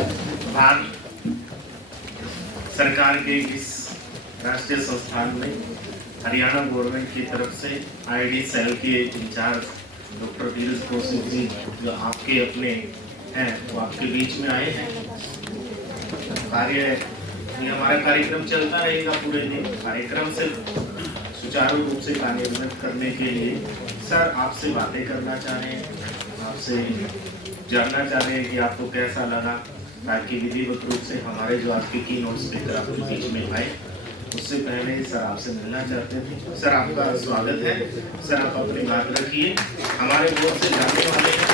भारत सरकार के इस राष्ट्रीय संस्थान में हरियाणा गवर्नमेंट की तरफ से आईडी सेल के इंचार्ज डॉक्टर धीरज कौशिक जी जो आपके अपने हैं वो आपके बीच में आए हैं। हमारा कार्यक्रम चलता रहेगा पूरे दिन। कार्यक्रम से सुचारू रूप से कार्यान्वित करने के लिए सर आपसे बातें करना चाह रहे हैं, आपसे जानना चाह रहे हैं कि आपको कैसा लगा, ताकि विधिवत रूप से हमारे जो आज के की नोट स्पीकर आपके बीच में आए। उससे पहले सर आपसे मिलना चाहते थे। सर आपका स्वागत है। सर आप अपनी बात रखिए। हमारे बोर्ड से जाने वाले हैं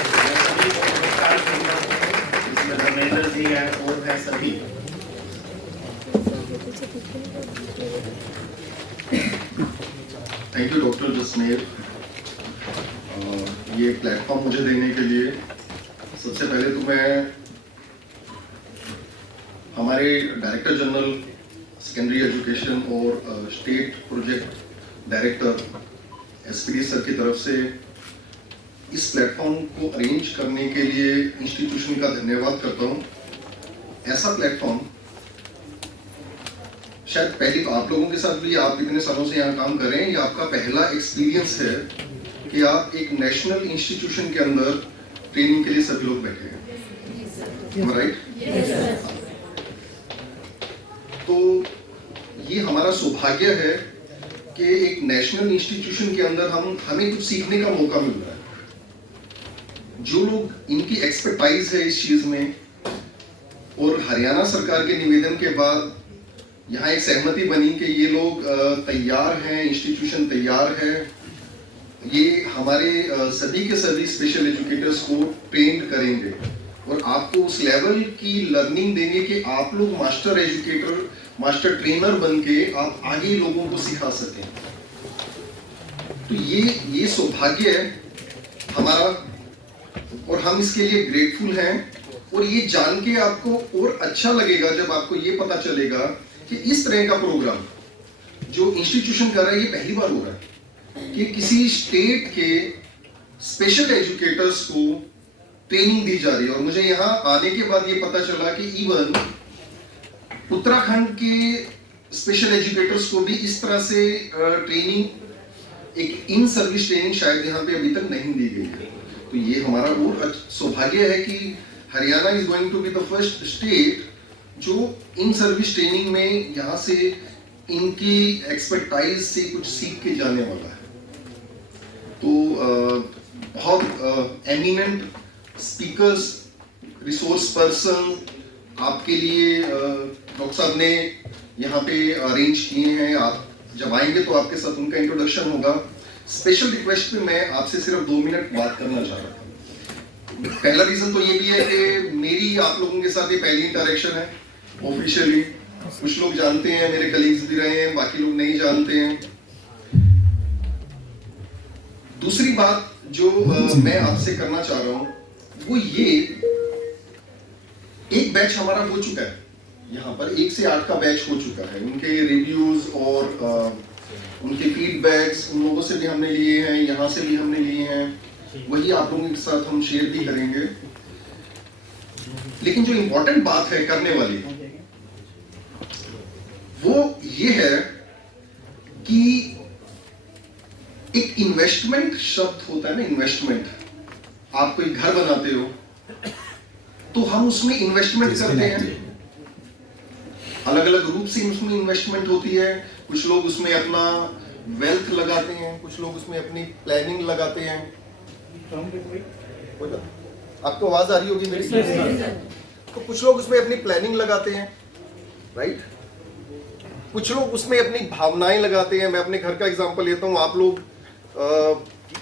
इसमें धर्मेंद्र जी हैं और हैं सभी। थैंक यू डॉक्टर जसमेर ये प्लेटफॉर्म मुझे देने के लिए। सबसे पहले तो मैं हमारे डायरेक्टर जनरल सेकेंडरी एजुकेशन और state project director SPD sir की तरफ से इस प्लेटफॉर्म को अरेंज करने के लिए इंस्टीट्यूशन का धन्यवाद करता हूँ। ऐसा प्लेटफॉर्म शायद पहली तो आप लोगों के साथ भी, आप इतने सालों से यहाँ काम कर रहे हैं, ये आपका पहला एक्सपीरियंस है कि आप एक नेशनल इंस्टीट्यूशन के अंदर ट्रेनिंग के लिए सभी लोग बैठे हैं, राइट? तो ये हमारा सौभाग्य है कि एक नेशनल इंस्टीट्यूशन के अंदर हमें कुछ सीखने का मौका मिल रहा है। जो लोग इनकी एक्सपर्टाइज है इस चीज में, और हरियाणा सरकार के निवेदन के बाद यहाँ एक सहमति बनी कि ये लोग तैयार हैं, इंस्टीट्यूशन तैयार है, ये हमारे सभी के सभी स्पेशल एजुकेटर्स को ट्रेन करेंगे और आपको उस लेवल की लर्निंग देंगे कि आप लोग मास्टर एजुकेटर, मास्टर ट्रेनर बन के आप आगे लोगों को सिखा सकें। तो ये सौभाग्य है हमारा और हम इसके लिए ग्रेटफुल हैं। और ये जान के आपको और अच्छा लगेगा जब आपको ये पता चलेगा कि इस तरह का प्रोग्राम जो इंस्टीट्यूशन कर रहा है ये पहली बार हो रहा है कि किसी स्टेट के स्पेशल एजुकेटर्स को ट्रेनिंग दी जा रही है। और मुझे यहाँ आने के बाद ये पता चला कि इवन उत्तराखंड के स्पेशल एजुकेटर्स को भी इस तरह से ट्रेनिंग, एक इन सर्विस ट्रेनिंग शायद यहाँ पे अभी तक नहीं दी गई है। तो ये हमारा और सौभाग्य है कि Haryana is going to be the first state जो इन सर्विस ट्रेनिंग में यहाँ से इनकी एक्सपर्टाइज से कुछ सीख के जाने वाला है। तो बहुत एमिनेंट स्पीकर्स, रिसोर्स पर्सन आपके लिए डॉक्टर साहब ने यहाँ पे अरेंज किए हैं। आप जब आएंगे तो आपके साथ उनका इंट्रोडक्शन होगा। स्पेशल रिक्वेस्ट पे मैं आपसे सिर्फ 2 मिनट बात करना चाह रहा था। पहला रीजन तो ये भी है कि मेरी आप लोगों के साथ ये पहली इंटरेक्शन है ऑफिशियली। कुछ लोग जानते हैं, मेरे कलीग्स भी रहे हैं, बाकी लोग नहीं जानते हैं। दूसरी बात जो मैं आपसे करना चाह रहा हूं वो ये, एक बैच हमारा हो चुका है यहाँ पर, 1 से 8 का बैच हो चुका है। उनके रिव्यूज और उनके फीडबैक्स उन लोगों से भी हमने लिए हैं, यहाँ से भी हमने लिए हैं, वही आप लोगों के साथ हम शेयर भी करेंगे। लेकिन जो इंपॉर्टेंट बात है करने वाली वो ये है कि एक इन्वेस्टमेंट शब्द होता है ना, इन्वेस्टमेंट। आप कोई घर बनाते हो तो हम उसमें इन्वेस्टमेंट करते हैं, अलग अलग रूप से उसमें इन्वेस्टमेंट होती है। कुछ लोग उसमें अपना वेल्थ लगाते हैं, कुछ लोग उसमें अपनी प्लानिंग लगाते हैं। आपको आवाज आ रही होगी मेरी? तो कुछ लोग उसमें अपनी प्लानिंग लगाते हैं, राइट? कुछ लोग उसमें अपनी भावनाएं लगाते हैं। मैं अपने घर का एग्जांपल लेता हूँ। आप लोग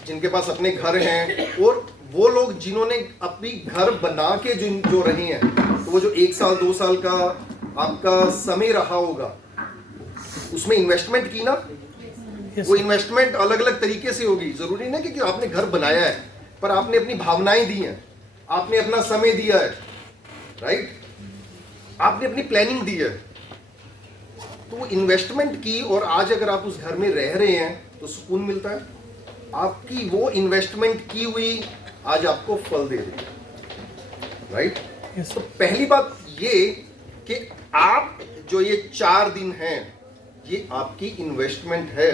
जिनके पास अपने घर हैं और वो लोग जिन्होंने अपनी घर बना के जो रहे हैं, तो वो जो 1 साल 2 साल का आपका समय रहा होगा उसमें इन्वेस्टमेंट की ना, वो इन्वेस्टमेंट अलग अलग तरीके से होगी। जरूरी नहीं कि आपने घर बनाया है, पर आपने अपनी भावनाएं दी हैं, आपने अपना समय दिया है, राइट? आपने अपनी प्लानिंग दी है, तो वो इन्वेस्टमेंट की। और आज अगर आप उस घर में रह रहे हैं तो सुकून मिलता है। आपकी वो इन्वेस्टमेंट की हुई आज आपको फल दे रही है, राइट? तो पहली बात ये कि आप जो ये 4 दिन हैं, ये आपकी इन्वेस्टमेंट है।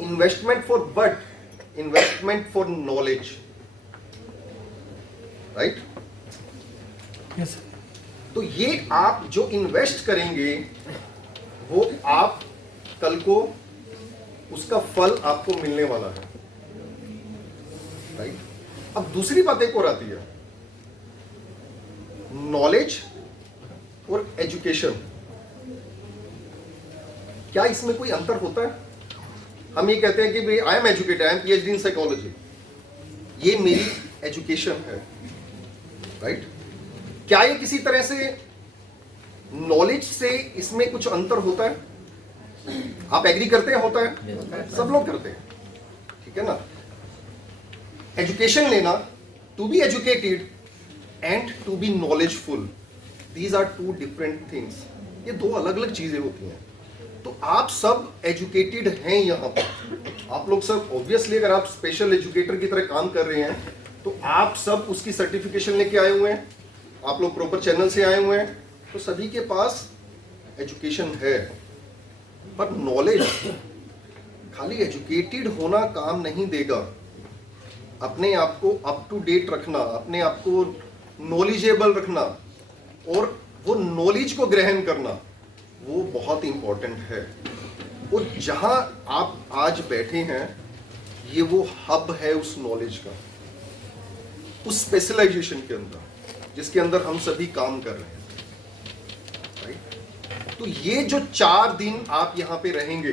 Investment for but investment for knowledge, right? Yes तो ये आप जो इन्वेस्ट करेंगे वो आप कल को उसका फल आपको मिलने वाला है, राइट? अब दूसरी बात एक और आती है, नॉलेज और एजुकेशन। क्या इसमें कोई अंतर होता है? हम ये कहते हैं कि भाई I am educated, I am PhD in psychology, ये मेरी एजुकेशन है, राइट? क्या ये किसी तरह से नॉलेज से इसमें कुछ अंतर होता है? आप एग्री करते हैं? होता है, सब लोग करते हैं, ठीक है ना? एजुकेशन लेना, to be educated and to be knowledgeful, these are two different things. ये दो अलग अलग चीजें होती हैं। तो आप सब एजुकेटेड हैं यहाँ पर, आप लोग सब ऑब्वियसली, अगर आप स्पेशल एजुकेटर की तरह काम कर रहे हैं तो आप सब उसकी सर्टिफिकेशन लेके आए हुए हैं, आप लोग प्रॉपर चैनल से आए हुए हैं, तो सभी के पास एजुकेशन है। पर नॉलेज, खाली एजुकेटेड होना काम नहीं देगा। अपने आप को अप टू डेट रखना, अपने आप को नॉलेजेबल रखना और वो नॉलेज को ग्रहण करना, वो बहुत इंपॉर्टेंट है। और जहां आप आज बैठे हैं, ये वो हब है उस नॉलेज का, उस स्पेशलाइजेशन के अंदर जिसके अंदर हम सभी काम कर रहे हैं, राइट? तो ये जो 4 दिन आप यहाँ पे रहेंगे,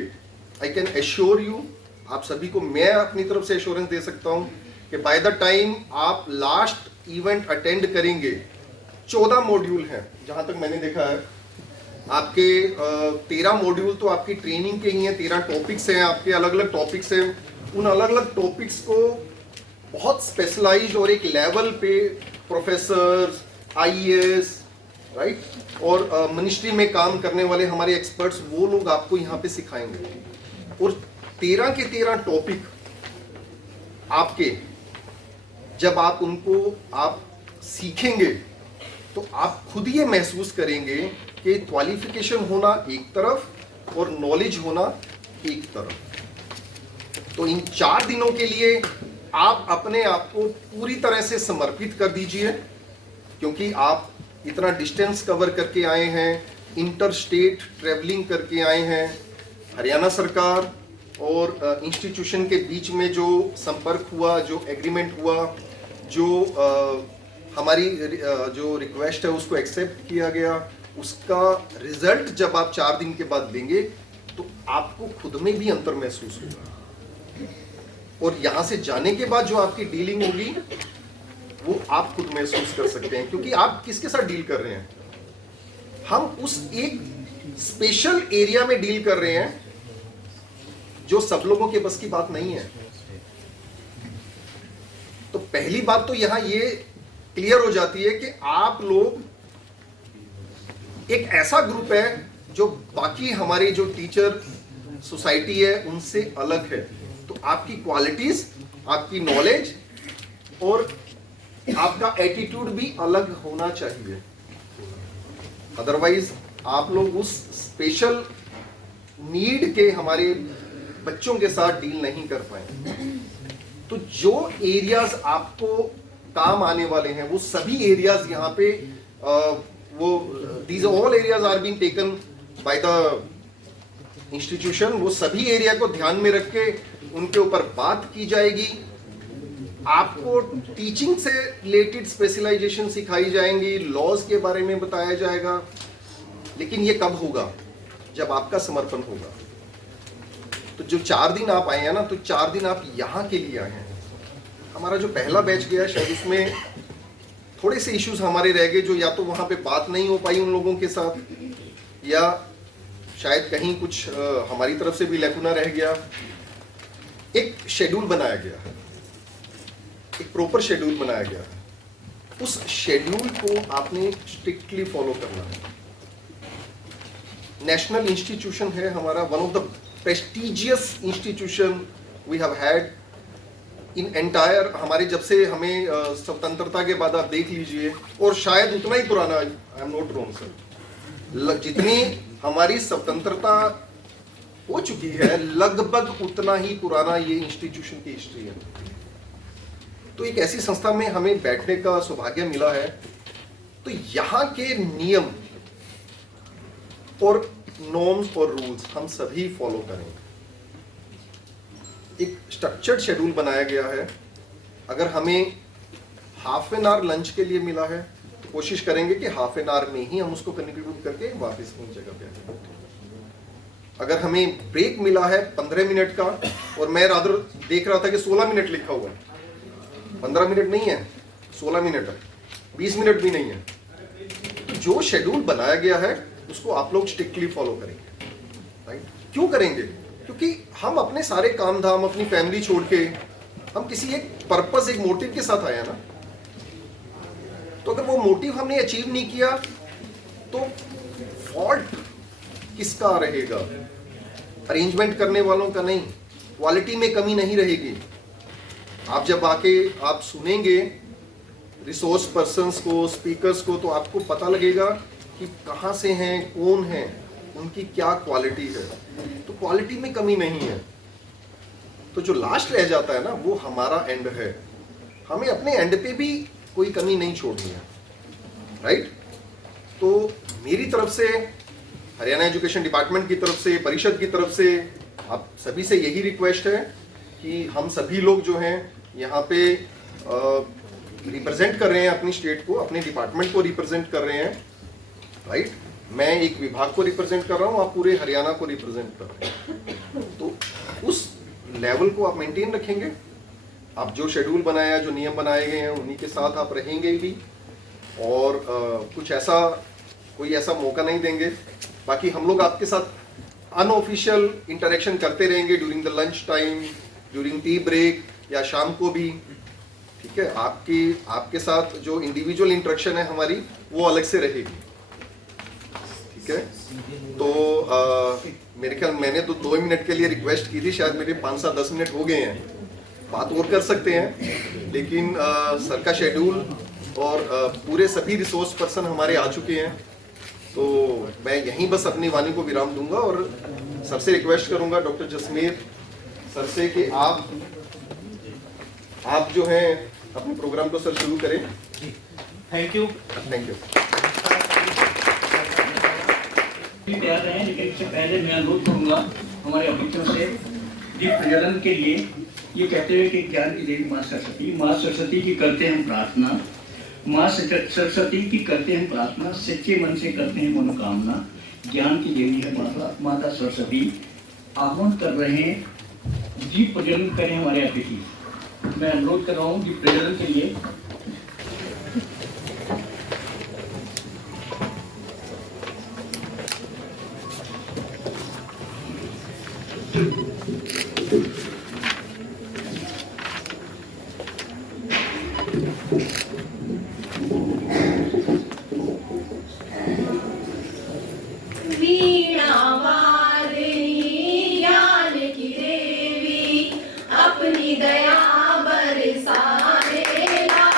आई कैन एश्योर यू, आप सभी को मैं अपनी तरफ से एश्योरेंस दे सकता हूँ कि बाय द टाइम आप लास्ट इवेंट अटेंड करेंगे, 14 मॉड्यूल हैं जहां तक मैंने देखा है। आपके 13 मॉड्यूल तो आपकी ट्रेनिंग के ही हैं, 13 टॉपिक्स हैं आपके, अलग अलग टॉपिक्स हैं। उन अलग अलग टॉपिक्स को बहुत स्पेशलाइज्ड और एक लेवल पे प्रोफेसर्स, आईएएस, राइट, और मिनिस्ट्री में काम करने वाले हमारे एक्सपर्ट्स, वो लोग आपको यहाँ पे सिखाएंगे। और 13 के 13 टॉपिक आपके, जब आप उनको आप सीखेंगे तो आप खुद ये महसूस करेंगे कि क्वालिफिकेशन होना एक तरफ और नॉलेज होना एक तरफ। तो इन 4 दिनों के लिए आप अपने आप को पूरी तरह से समर्पित कर दीजिए, क्योंकि आप इतना डिस्टेंस कवर करके आए हैं, इंटर स्टेट ट्रेवलिंग करके आए हैं। हरियाणा सरकार और इंस्टीट्यूशन के बीच में जो संपर्क हुआ, जो एग्रीमेंट हुआ, जो हमारी जो रिक्वेस्ट है उसको एक्सेप्ट किया गया, उसका रिजल्ट जब आप 4 दिन के बाद लेंगे तो आपको खुद में भी अंतर महसूस होगा। और यहाँ से जाने के बाद जो आपकी डीलिंग होगी वो आप खुद महसूस कर सकते हैं, क्योंकि आप किसके साथ डील कर रहे हैं? हम उस एक स्पेशल एरिया में डील कर रहे हैं जो सब लोगों के बस की बात नहीं है। तो पहली बात तो यहां ये क्लियर हो जाती है कि आप लोग एक ऐसा ग्रुप है जो बाकी हमारे जो टीचर सोसाइटी है उनसे अलग है। तो आपकी क्वालिटीज, आपकी नॉलेज और आपका एटीट्यूड भी अलग होना चाहिए, अदरवाइज आप लोग उस स्पेशल नीड के हमारे बच्चों के साथ डील नहीं कर पाएंगे। तो जो एरियाज आपको काम आने वाले हैं वो सभी एरियाज यहाँ पे वो these all areas are being taken by the institution. वो सभी एरिया को ध्यान में रख के उनके ऊपर बात की जाएगी। आपको टीचिंग से रिलेटेड स्पेशलाइजेशन सिखाई जाएंगी, लॉज के बारे में बताया जाएगा। लेकिन ये कब होगा? जब आपका समर्पण होगा। तो जो 4 दिन आप आए हैं ना, तो 4 दिन आप यहाँ के लिए आए हैं। हमारा जो पहला बैच गया शायद उसमें थोड़े से इश्यूज हमारे रह गए, जो या तो वहाँ पे बात नहीं हो पाई उन लोगों के साथ, या शायद कहीं कुछ हमारी तरफ से भी लैकुना रह गया। एक शेड्यूल बनाया गया है, एक प्रॉपर शेड्यूल बनाया गया है। उस शेड्यूल को आपने स्ट्रिक्टली फॉलो करना है। नेशनल इंस्टीट्यूशन है हमारा, one of the prestigious institution we have had in entire हमारे जब से हमें स्वतंत्रता के बाद आप देख लीजिए, और शायद उतना ही पुराना, I am not wrong sir, जितनी हमारी स्वतंत्रता हो चुकी है लगभग उतना ही पुराना ये इंस्टीट्यूशन की हिस्ट्री है। तो एक ऐसी संस्था में हमें बैठने का सौभाग्य मिला है, तो यहाँ के नियम और नॉर्म्स और रूल्स हम सभी फॉलो करें। एक स्ट्रक्चर्ड शेड्यूल बनाया गया है। अगर हमें हाफ एन आवर लंच के लिए मिला है तो कोशिश करेंगे कि हाफ एन आवर में ही हम उसको कंक्लूड करके वापस अपनी जगह पे आए। अगर हमें ब्रेक मिला है 15 मिनट का, और मैं रादर देख रहा था कि 16 मिनट लिखा हुआ है, 15 मिनट नहीं है, 16 मिनट है, 20 मिनट भी नहीं है। तो जो शेड्यूल बनाया गया है उसको आप लोग स्ट्रिक्टली फॉलो करेंगे, राइट? क्यों करेंगे? क्योंकि हम अपने सारे काम धाम, अपनी फैमिली छोड़ के हम किसी एक पर्पस, एक मोटिव के साथ आए ना। तो अगर वो मोटिव हमने अचीव नहीं किया तो फॉल्ट किसका रहेगा? अरेंजमेंट करने वालों का नहीं, क्वालिटी में कमी नहीं रहेगी। आप जब आके आप सुनेंगे रिसोर्स पर्सन्स को, स्पीकर्स को, तो आपको पता लगेगा कि कहाँ से हैं, कौन है, उनकी क्या क्वालिटी है। तो क्वालिटी में कमी नहीं है। तो जो लास्ट रह जाता है ना, वो हमारा एंड है। हमें अपने एंड पे भी कोई कमी नहीं छोड़नी है, राइट? तो मेरी तरफ से, हरियाणा एजुकेशन डिपार्टमेंट की तरफ से, परिषद की तरफ से आप सभी से यही रिक्वेस्ट है कि हम सभी लोग जो हैं यहाँ पे रिप्रेजेंट कर रहे हैं अपनी स्टेट को, अपने डिपार्टमेंट को रिप्रेजेंट कर रहे हैं, राइट? मैं एक विभाग को रिप्रेजेंट कर रहा हूँ, आप पूरे हरियाणा को रिप्रेजेंट कर रहे हैं। तो उस लेवल को आप मेंटेन रखेंगे। आप जो शेड्यूल बनाया, जो नियम बनाए गए हैं, उन्हीं के साथ आप रहेंगे भी, और कुछ ऐसा, कोई ऐसा मौका नहीं देंगे। बाकी हम लोग आपके साथ अनऑफिशियल इंटरेक्शन करते रहेंगे during the lunch time, during tea break, या शाम को भी, ठीक है? आपके साथ जो इंडिविजुअल इंटरेक्शन है हमारी, वो अलग से रहेगी, ठीक है? तो मेरे ख्याल मैंने तो 2 मिनट के लिए रिक्वेस्ट की थी, शायद मेरे 5-10 मिनट हो गए हैं। बात और कर सकते हैं, लेकिन सर का शेड्यूल और पूरे सभी रिसोर्स पर्सन हमारे आ चुके हैं। तो मैं यहीं बस अपनी वाणी को विराम दूंगा और सर से रिक्वेस्ट करूंगा, डॉक्टर जसमीर सर से, कि आप जो हैं अपने प्रोग्राम को सर शुरू करें। Thank you. Thank you. तैयार रहें, लेकिन इससे पहले मैं अनुरोध करूंगा हमारे अभिज्ञों से दीप प्रज्वलन के लिए, ये कहते हुए कि ज्ञान की देवी माँ सरस्वती की करते हैं हम प्रार्थना, माँ सरस्वती की करते हैं प्रार्थना, सच्चे मन से करते हैं मनोकामना, ज्ञान की देवी है माता सरस्वती। आह्वान कर रहे हैं, दीप प्रज्वलन करें हमारे अतिथि। मैं अनुरोध कर रहा हूँ दीप प्रज्वलन के लिए। अपनी दया बरसाने ला।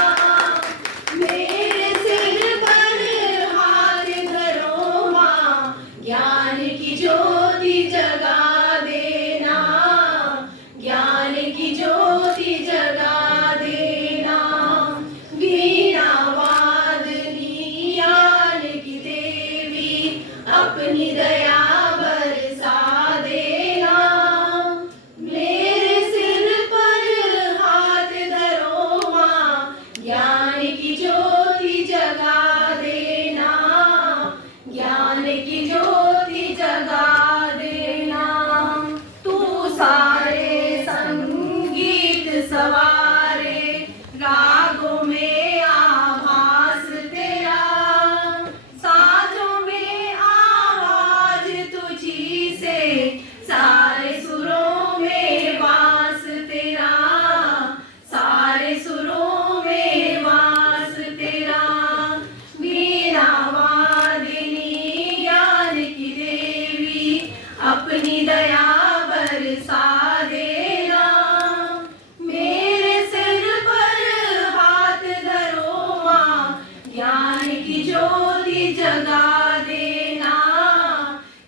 की ज्योति जगा देना,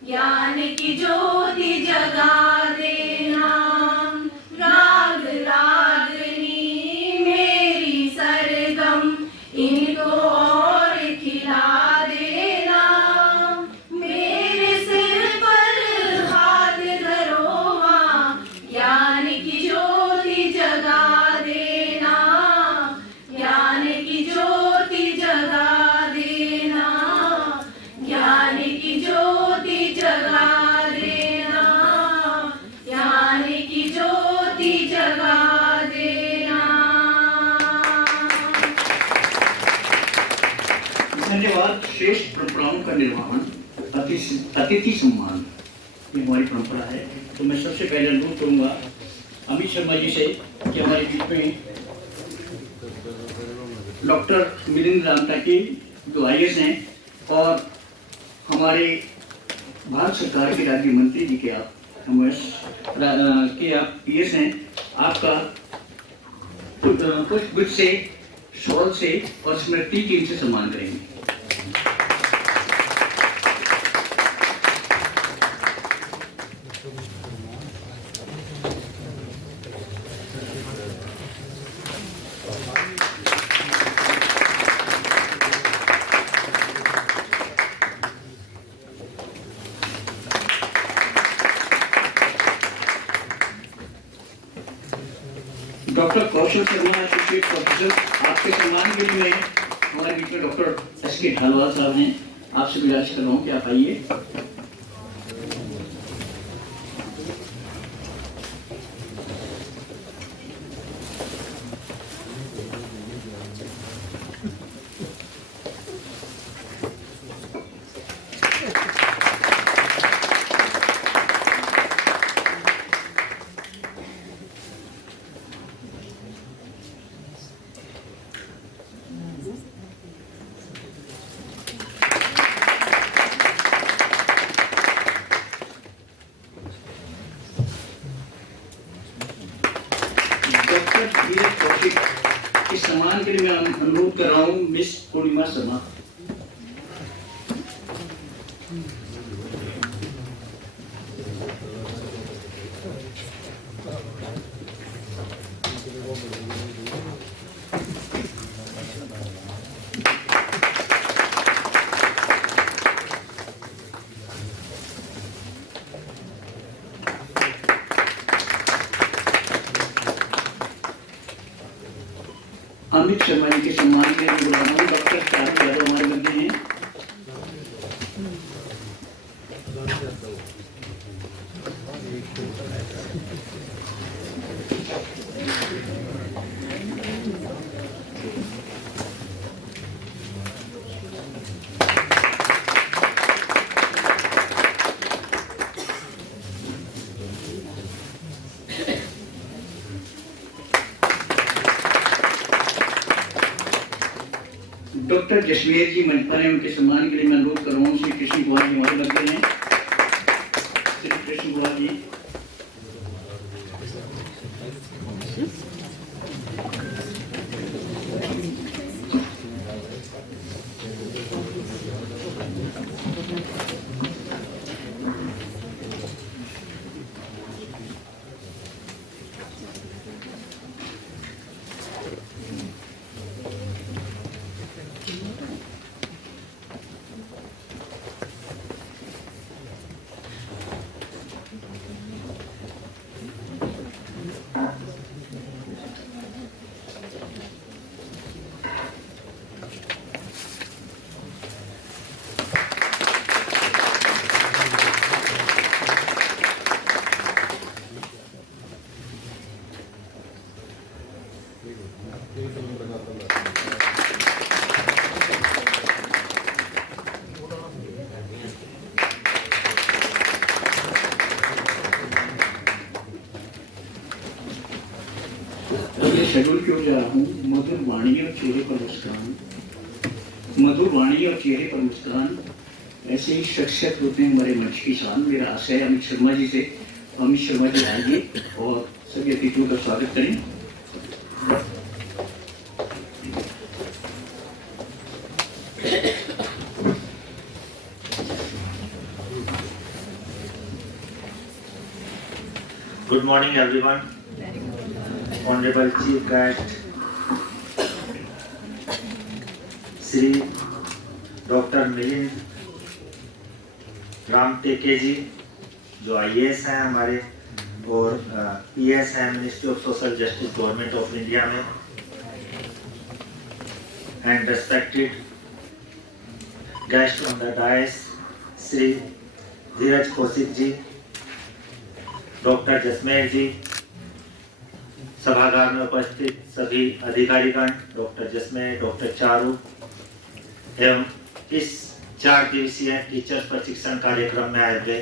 ज्ञान की ज्योति जगा देना। राग रागनी मेरी सरगम इनको और खिला देना। मेरे सिर पर हाथ धरो माँ, ज्ञान की ज्योति जगा देना, ज्ञान की ज्योति जगा देना, ज्ञान की ज्योति जगा देना, ज्ञान की ज्योति जगा देना। धन्यवाद। श्रेष्ठ परंपराओं का निर्वहन, अतिथि सम्मान, ये हमारी परंपरा है। तो मैं सबसे पहले अनुरोध करूंगा अमित शर्मा जी से कि हमारे बीच में डॉक्टर मिलिंद रामटाकी जो IAS हैं और हमारे भारत सरकार के राज्य मंत्री जी के आप PS हैं, आपका पुष्प गुच्छ से, शॉल से और स्मृति टीम से सम्मान करेंगे। डॉक्टर कौशल शर्मा एसोसिएट प्रोफेसर, आपके सम्मान के लिए हमारे बीच में डॉक्टर SK ढालवाल साहब हैं। आपसे गुजारिश कर रहा हूँ कि आप आइए। इस सम्मान के लिए मैं अनुरोध कर रहा हूँ मिस पूर्णिमा शर्मा। अमित शर्मा जी के सम्मान में मैं बुला रहा हूँ डॉक्टर चारू यादव हमारे मध्य हैं। डॉक्टर जसवीर जी मंच पर हैं, उनके सम्मान के लिए मैं अनुरोध कर रहा हूँ श्री कृष्ण कुमार जी हमारे मध्य हैं। श्री कृष्ण कुमार जी। शेड्यूल की ओर जा रहा हूँ। मधुर वाणी और चेहरे पर मुस्कान, मधुर वाणी और चेहरे पर मुस्कान, ऐसे ही शख्सियत होते हैं हमारे मंच की शान। मेरा आशा है अमित शर्मा जी से, अमित शर्मा जी आइए और सभी अतिथियों का स्वागत करें। Good morning, everyone. Honorable Chief Guest, Shri doctor Milind Ram Teke ji, जो IAS हैं हमारे और PS हैं ministry of social justice government of India में, and respected guest on the dais Shri Dheeraj Kaushik ji, doctor Jasmer ji, सभागार में उपस्थित सभी अधिकारीगण, डॉक्टर जसमेर, डॉक्टर चारू एवं इस 4 दिवसीय टीचर्स प्रशिक्षण कार्यक्रम में आए हुए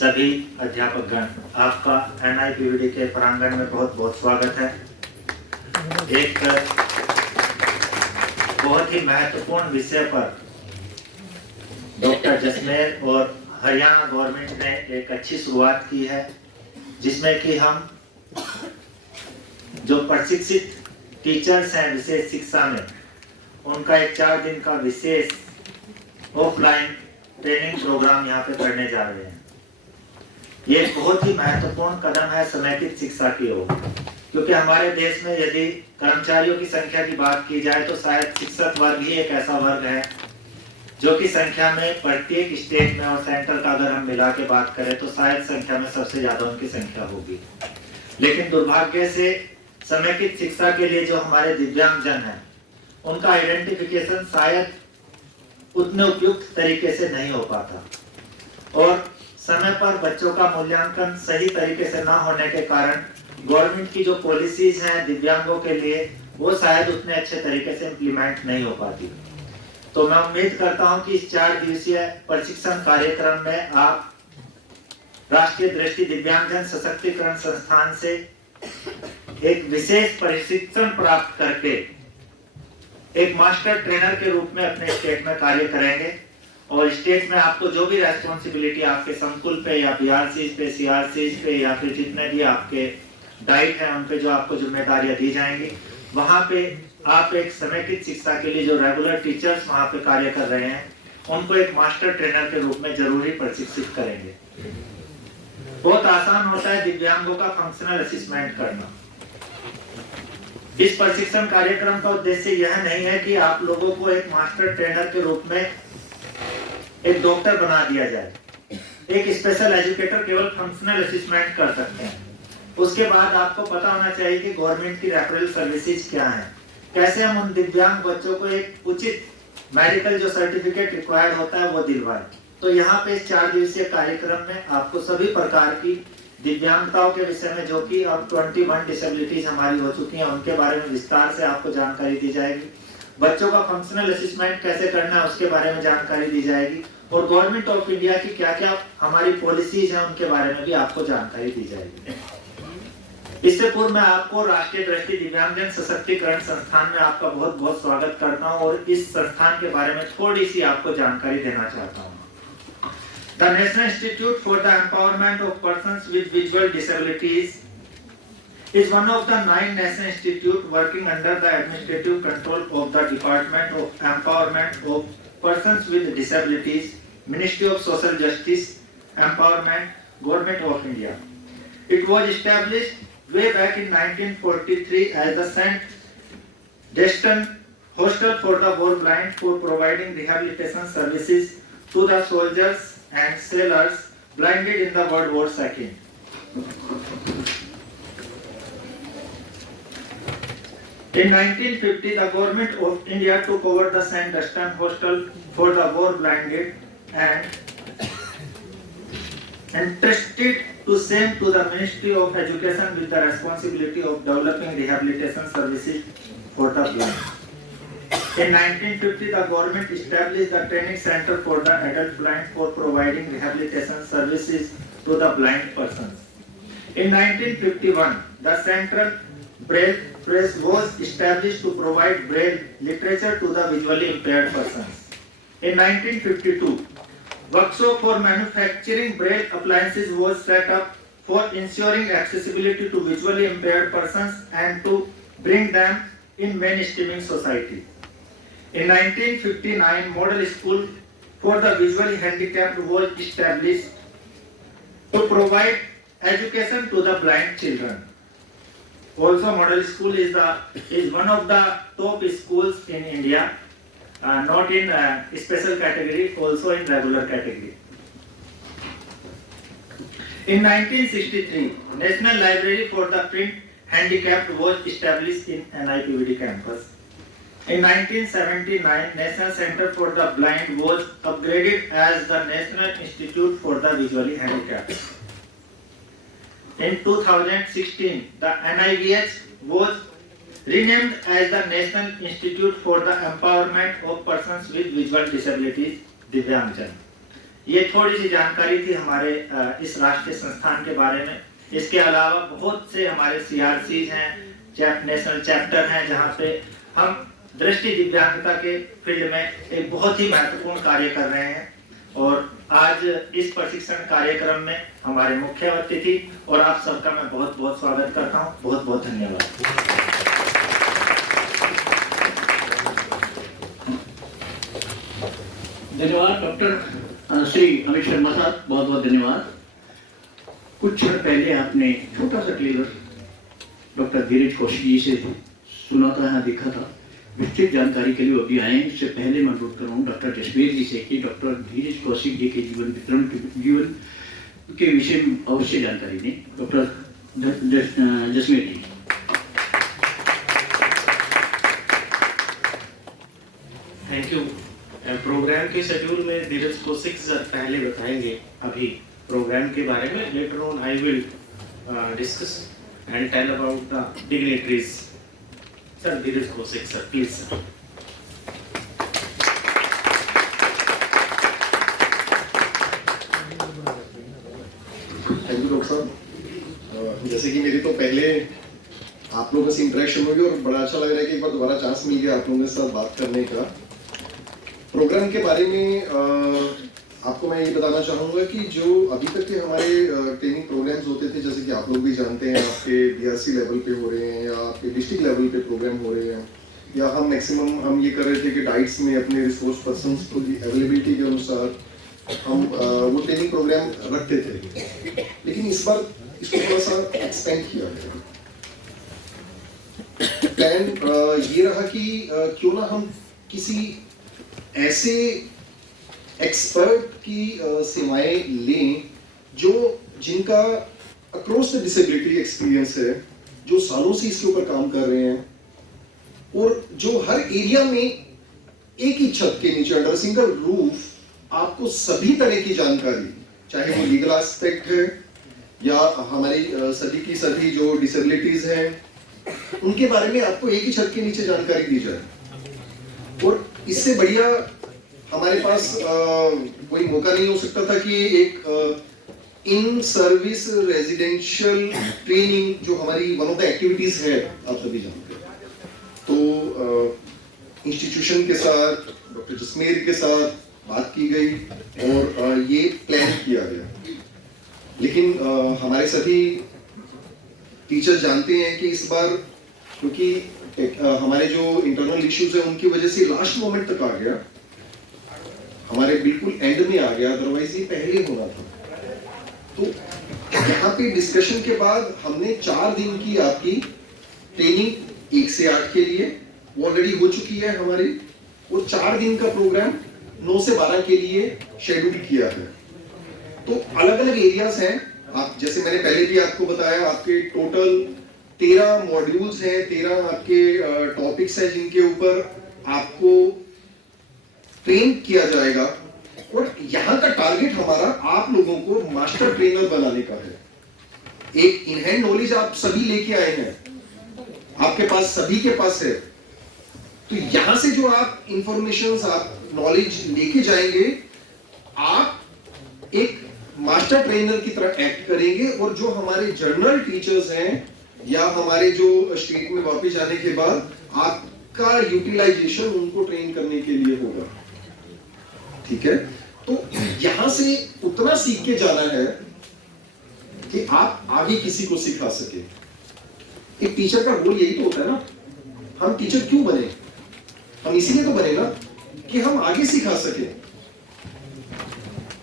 सभी अध्यापकगण, आपका NIPVD के प्रांगण में बहुत बहुत स्वागत है। एक बहुत ही महत्वपूर्ण विषय पर डॉक्टर जसमेर और हरियाणा गवर्नमेंट ने एक अच्छी शुरुआत की है, जिसमें कि हम जो प्रशिक्षित टीचर्स हैं विशेष शिक्षा में, उनका एक 4 दिन का विशेष ऑफलाइन ट्रेनिंग प्रोग्राम यहाँ पे करने जा रहे हैं। ये बहुत ही महत्वपूर्ण कदम है समेकित शिक्षा की ओर, क्योंकि हमारे देश में यदि कर्मचारियों की संख्या की बात की जाए तो शायद शिक्षक वर्ग ही एक ऐसा वर्ग है जो कि संख्या में प्रत्येक स्टेट में और सेंटर का अगर हम मिला के बात करें तो शायद संख्या में सबसे ज्यादा उनकी संख्या होगी। लेकिन दुर्भाग्य से समेकित शिक्षा के लिए जो हमारे दिव्यांगजन हैं, उनका आइडेंटिफिकेशन शायद उतने उपयुक्त तरीके से नहीं हो पाता, और समय पर बच्चों का मूल्यांकन सही तरीके से ना होने के कारण गवर्नमेंट की जो पॉलिसीज हैं दिव्यांगों के लिए, वो शायद उतने अच्छे तरीके से इम्प्लीमेंट नहीं हो पाती। तो मैं उम्मीद करता हूं कि इस 4 दिवसीय प्रशिक्षण कार्यक्रम में आप राष्ट्रीय दृष्टि दिव्यांगजन सशक्तिकरण संस्थान से एक विशेष प्रशिक्षण प्राप्त करके एक मास्टर ट्रेनर के रूप में अपने स्टेट में कार्य करेंगे, और स्टेट में आपको जो भी रेस्पॉन्सिबिलिटी आपके संकुल पे या BRC पे, CRC पे या फिर जितने भी आपके डाइट है उन पे जो आपको जिम्मेदारियां दी जाएंगी, वहां पे आप एक समेकित शिक्षा के लिए जो रेगुलर टीचर्स वहां पे कार्य कर रहे हैं, उनको एक मास्टर ट्रेनर के रूप में जरूरी प्रशिक्षित करेंगे। बहुत आसान होता है दिव्यांगों का फंक्शनल असेसमेंट करना। इस प्रशिक्षण कार्यक्रम का उद्देश्य यह नहीं है कि आप लोगों को एक मास्टर ट्रेनर के रूप में एक डॉक्टर बना दिया जाए। एक स्पेशल एजुकेटर केवल फंक्शनल असेसमेंट कर सकते हैं। उसके बाद आपको पता होना चाहिए कि गवर्नमेंट की रेफरल सर्विसेज क्या है, कैसे हम उन दिव्यांग बच्चों को एक उचित मेडिकल जो सर्टिफिकेट रिक्वायर्ड होता है वो दिलवाएं। तो यहाँ पे इस 4 दिवसीय कार्यक्रम में आपको सभी प्रकार की दिव्यांगताओं के विषय में, जो कि अब 21 डिसेबिलिटीज हमारी हो चुकी हैं, उनके बारे में विस्तार से आपको जानकारी दी जाएगी। बच्चों का फंक्शनल असेसमेंट कैसे करना है उसके बारे में जानकारी दी जाएगी, और गवर्नमेंट ऑफ इंडिया की क्या क्या हमारी पॉलिसीज हैं उनके बारे में भी आपको जानकारी दी जाएगी। इससे पूर्व मैं आपको राष्ट्रीय दृष्टि दिव्यांगजन सशक्तिकरण संस्थान में आपका बहुत बहुत स्वागत करता हूं, और इस संस्थान के बारे में थोड़ी सी आपको जानकारी देना चाहता हूं। The National Institute for the Empowerment of Persons with Visual Disabilities is one of the 9 national institutes working under the administrative control of the Department of Empowerment of Persons with Disabilities, Ministry of Social Justice, Empowerment, Government of India. It was established way back in 1943 as the St. Destin Hostel for the War Blind for providing rehabilitation services to the soldiers and sailors blinded in the World War II. In 1950, the government of India took over the St. Destin Hostel for the war blinded and entrusted to same to the Ministry of Education with the responsibility of developing rehabilitation services for the blind. In 1950, the government established the training center for the adult blind for providing rehabilitation services to the blind persons. In 1951, the Central Braille Press was established to provide Braille literature to the visually impaired persons. In 1952, workshop for manufacturing Braille appliances was set up for ensuring accessibility to visually impaired persons and to bring them in mainstreaming society. In 1959, model school for the visually handicapped was established to provide education to the blind children. Also, model school is one of the top schools in India, not in special category, also in regular category. In 1963, National Library for the Print Handicapped was established in NIPVD campus. In 1979, National Center for the Blind was upgraded as the National Institute for the Visually Handicapped. In 2016, the NIVH was renamed as the National Institute for the Empowerment of Persons with Visual Disabilities, दिव्यांगजन। ये थोड़ी सी जानकारी थी हमारे इस राष्ट्रीय संस्थान के बारे में। इसके अलावा बहुत से हमारे CRCs हैं, नेशनल चैप्टर हैं, जहाँ पे हम दृष्टि दिव्यांगता के फील्ड में एक बहुत ही महत्वपूर्ण कार्य कर रहे हैं। और आज इस प्रशिक्षण कार्यक्रम में हमारे मुख्य अतिथि और आप सबका मैं बहुत बहुत स्वागत करता हूँ। बहुत बहुत धन्यवाद। धन्यवाद डॉक्टर श्री अमित शर्मा साहब, बहुत बहुत धन्यवाद। कुछ क्षण पहले आपने छोटा सा क्लियर डॉक्टर धीरज कौशिक जी से सुना था, यहाँ देखा था। विस्तृत जानकारी के लिए अभी आए हैं। इससे पहले मैं अनुरोध कर रहा हूँ डॉक्टर जसमेर जी से कि डॉक्टर धीरज कौशिक जी के जीवन के विषय में अवश्य जानकारी दें। Doctor Jasmer ji. Thank you. Programme के शेड्यूल में धीरज कौशिक सर पहले बताएंगे अभी प्रोग्राम के बारे में। Later on I will discuss and tell about the dignitaries. Sir Dheeraj Kaushik sir, please sir. Thank you doctor साहब। जैसे कि मेरी तो पहले आप लोगों से इंटरेक्शन हुई और बड़ा अच्छा लग रहा है कि एक बार दोबारा चांस मिल गया आप लोगों के साथ बात करने का। प्रोग्राम के बारे में आपको मैं ये बताना चाहूँगा कि जो अभी तक के हमारे ट्रेनिंग प्रोग्राम्स होते थे, जैसे कि आप लोग भी जानते हैं, आपके DRC लेवल पे हो रहे हैं या आपके डिस्ट्रिक्ट लेवल पे प्रोग्राम हो रहे हैं, या हम मैक्सिमम हम ये कर रहे थे कि डाइट्स में अपने रिसोर्स पर्सन्स को अवेलेबिलिटी के अनुसार हम वो ट्रेनिंग प्रोग्राम रखते थे। लेकिन इस बार इसको थोड़ा सा एक्सपेंड किया गया। प्लान ये रहा कि क्यों ना हम किसी ऐसे एक्सपर्ट की सेवाएं लें जो जिनका अक्रॉस द डिसेबिलिटी एक्सपीरियंस है, जो सालों से इसके ऊपर काम कर रहे हैं और जो हर एरिया में एक ही छत के नीचे अंडर सिंगल रूफ आपको सभी तरह की जानकारी, चाहे वो लीगल एस्पेक्ट है या हमारी सभी की सभी जो डिसेबिलिटीज हैं उनके बारे में आपको एक ही छत के नीचे जानकारी दी जाए। और इससे बढ़िया हमारे पास कोई मौका नहीं हो सकता था कि एक इन सर्विस रेजिडेंशियल ट्रेनिंग जो हमारी वन ऑफ द एक्टिविटीज है, आप सभी जानते हैं, तो इंस्टीट्यूशन के साथ डॉक्टर जसमेर के साथ बात की गई और ये प्लान किया गया। लेकिन हमारे सभी टीचर जानते हैं कि इस बार क्योंकि हमारे जो इंटरनल इश्यूज है उनकी वजह से लास्ट मोमेंट तक आ गया, हमारे बिल्कुल एंड में आ गया, अदरवाइज ये पहले होना था। तो यहाँ पे डिस्कशन के बाद हमने 4 दिन की आपकी ट्रेनिंग 1 से 8 के लिए वो ऑलरेडी हो चुकी है हमारी, वो 4 दिन का प्रोग्राम 9 से 12 के लिए शेड्यूल किया है। तो अलग अलग एरियाज हैं, आप जैसे मैंने पहले भी आपको बताया, आपके टोटल 13 मॉड्यूल्स हैं, 13 आपके टॉपिक्स हैं जिनके ऊपर आपको ट्रेन किया जाएगा। और यहाँ का टारगेट हमारा आप लोगों को मास्टर ट्रेनर बनाने का है। एक इन हैंड नॉलेज आप सभी लेके आए हैं, आपके पास सभी के पास है, तो यहां से जो आप इंफॉर्मेशन आप नॉलेज लेके जाएंगे, आप एक मास्टर ट्रेनर की तरह एक्ट करेंगे। और जो हमारे जर्नल टीचर्स हैं या हमारे जो स्टेट में वापस जाने के बाद आपका यूटिलाइजेशन उनको ट्रेन करने के लिए होगा, ठीक है। तो यहां से उतना सीख के जाना है कि आप आगे किसी को सिखा सके। एक टीचर का रोल यही तो होता है ना। हम टीचर क्यों बने? हम इसीलिए तो बने ना कि हम आगे सिखा सके।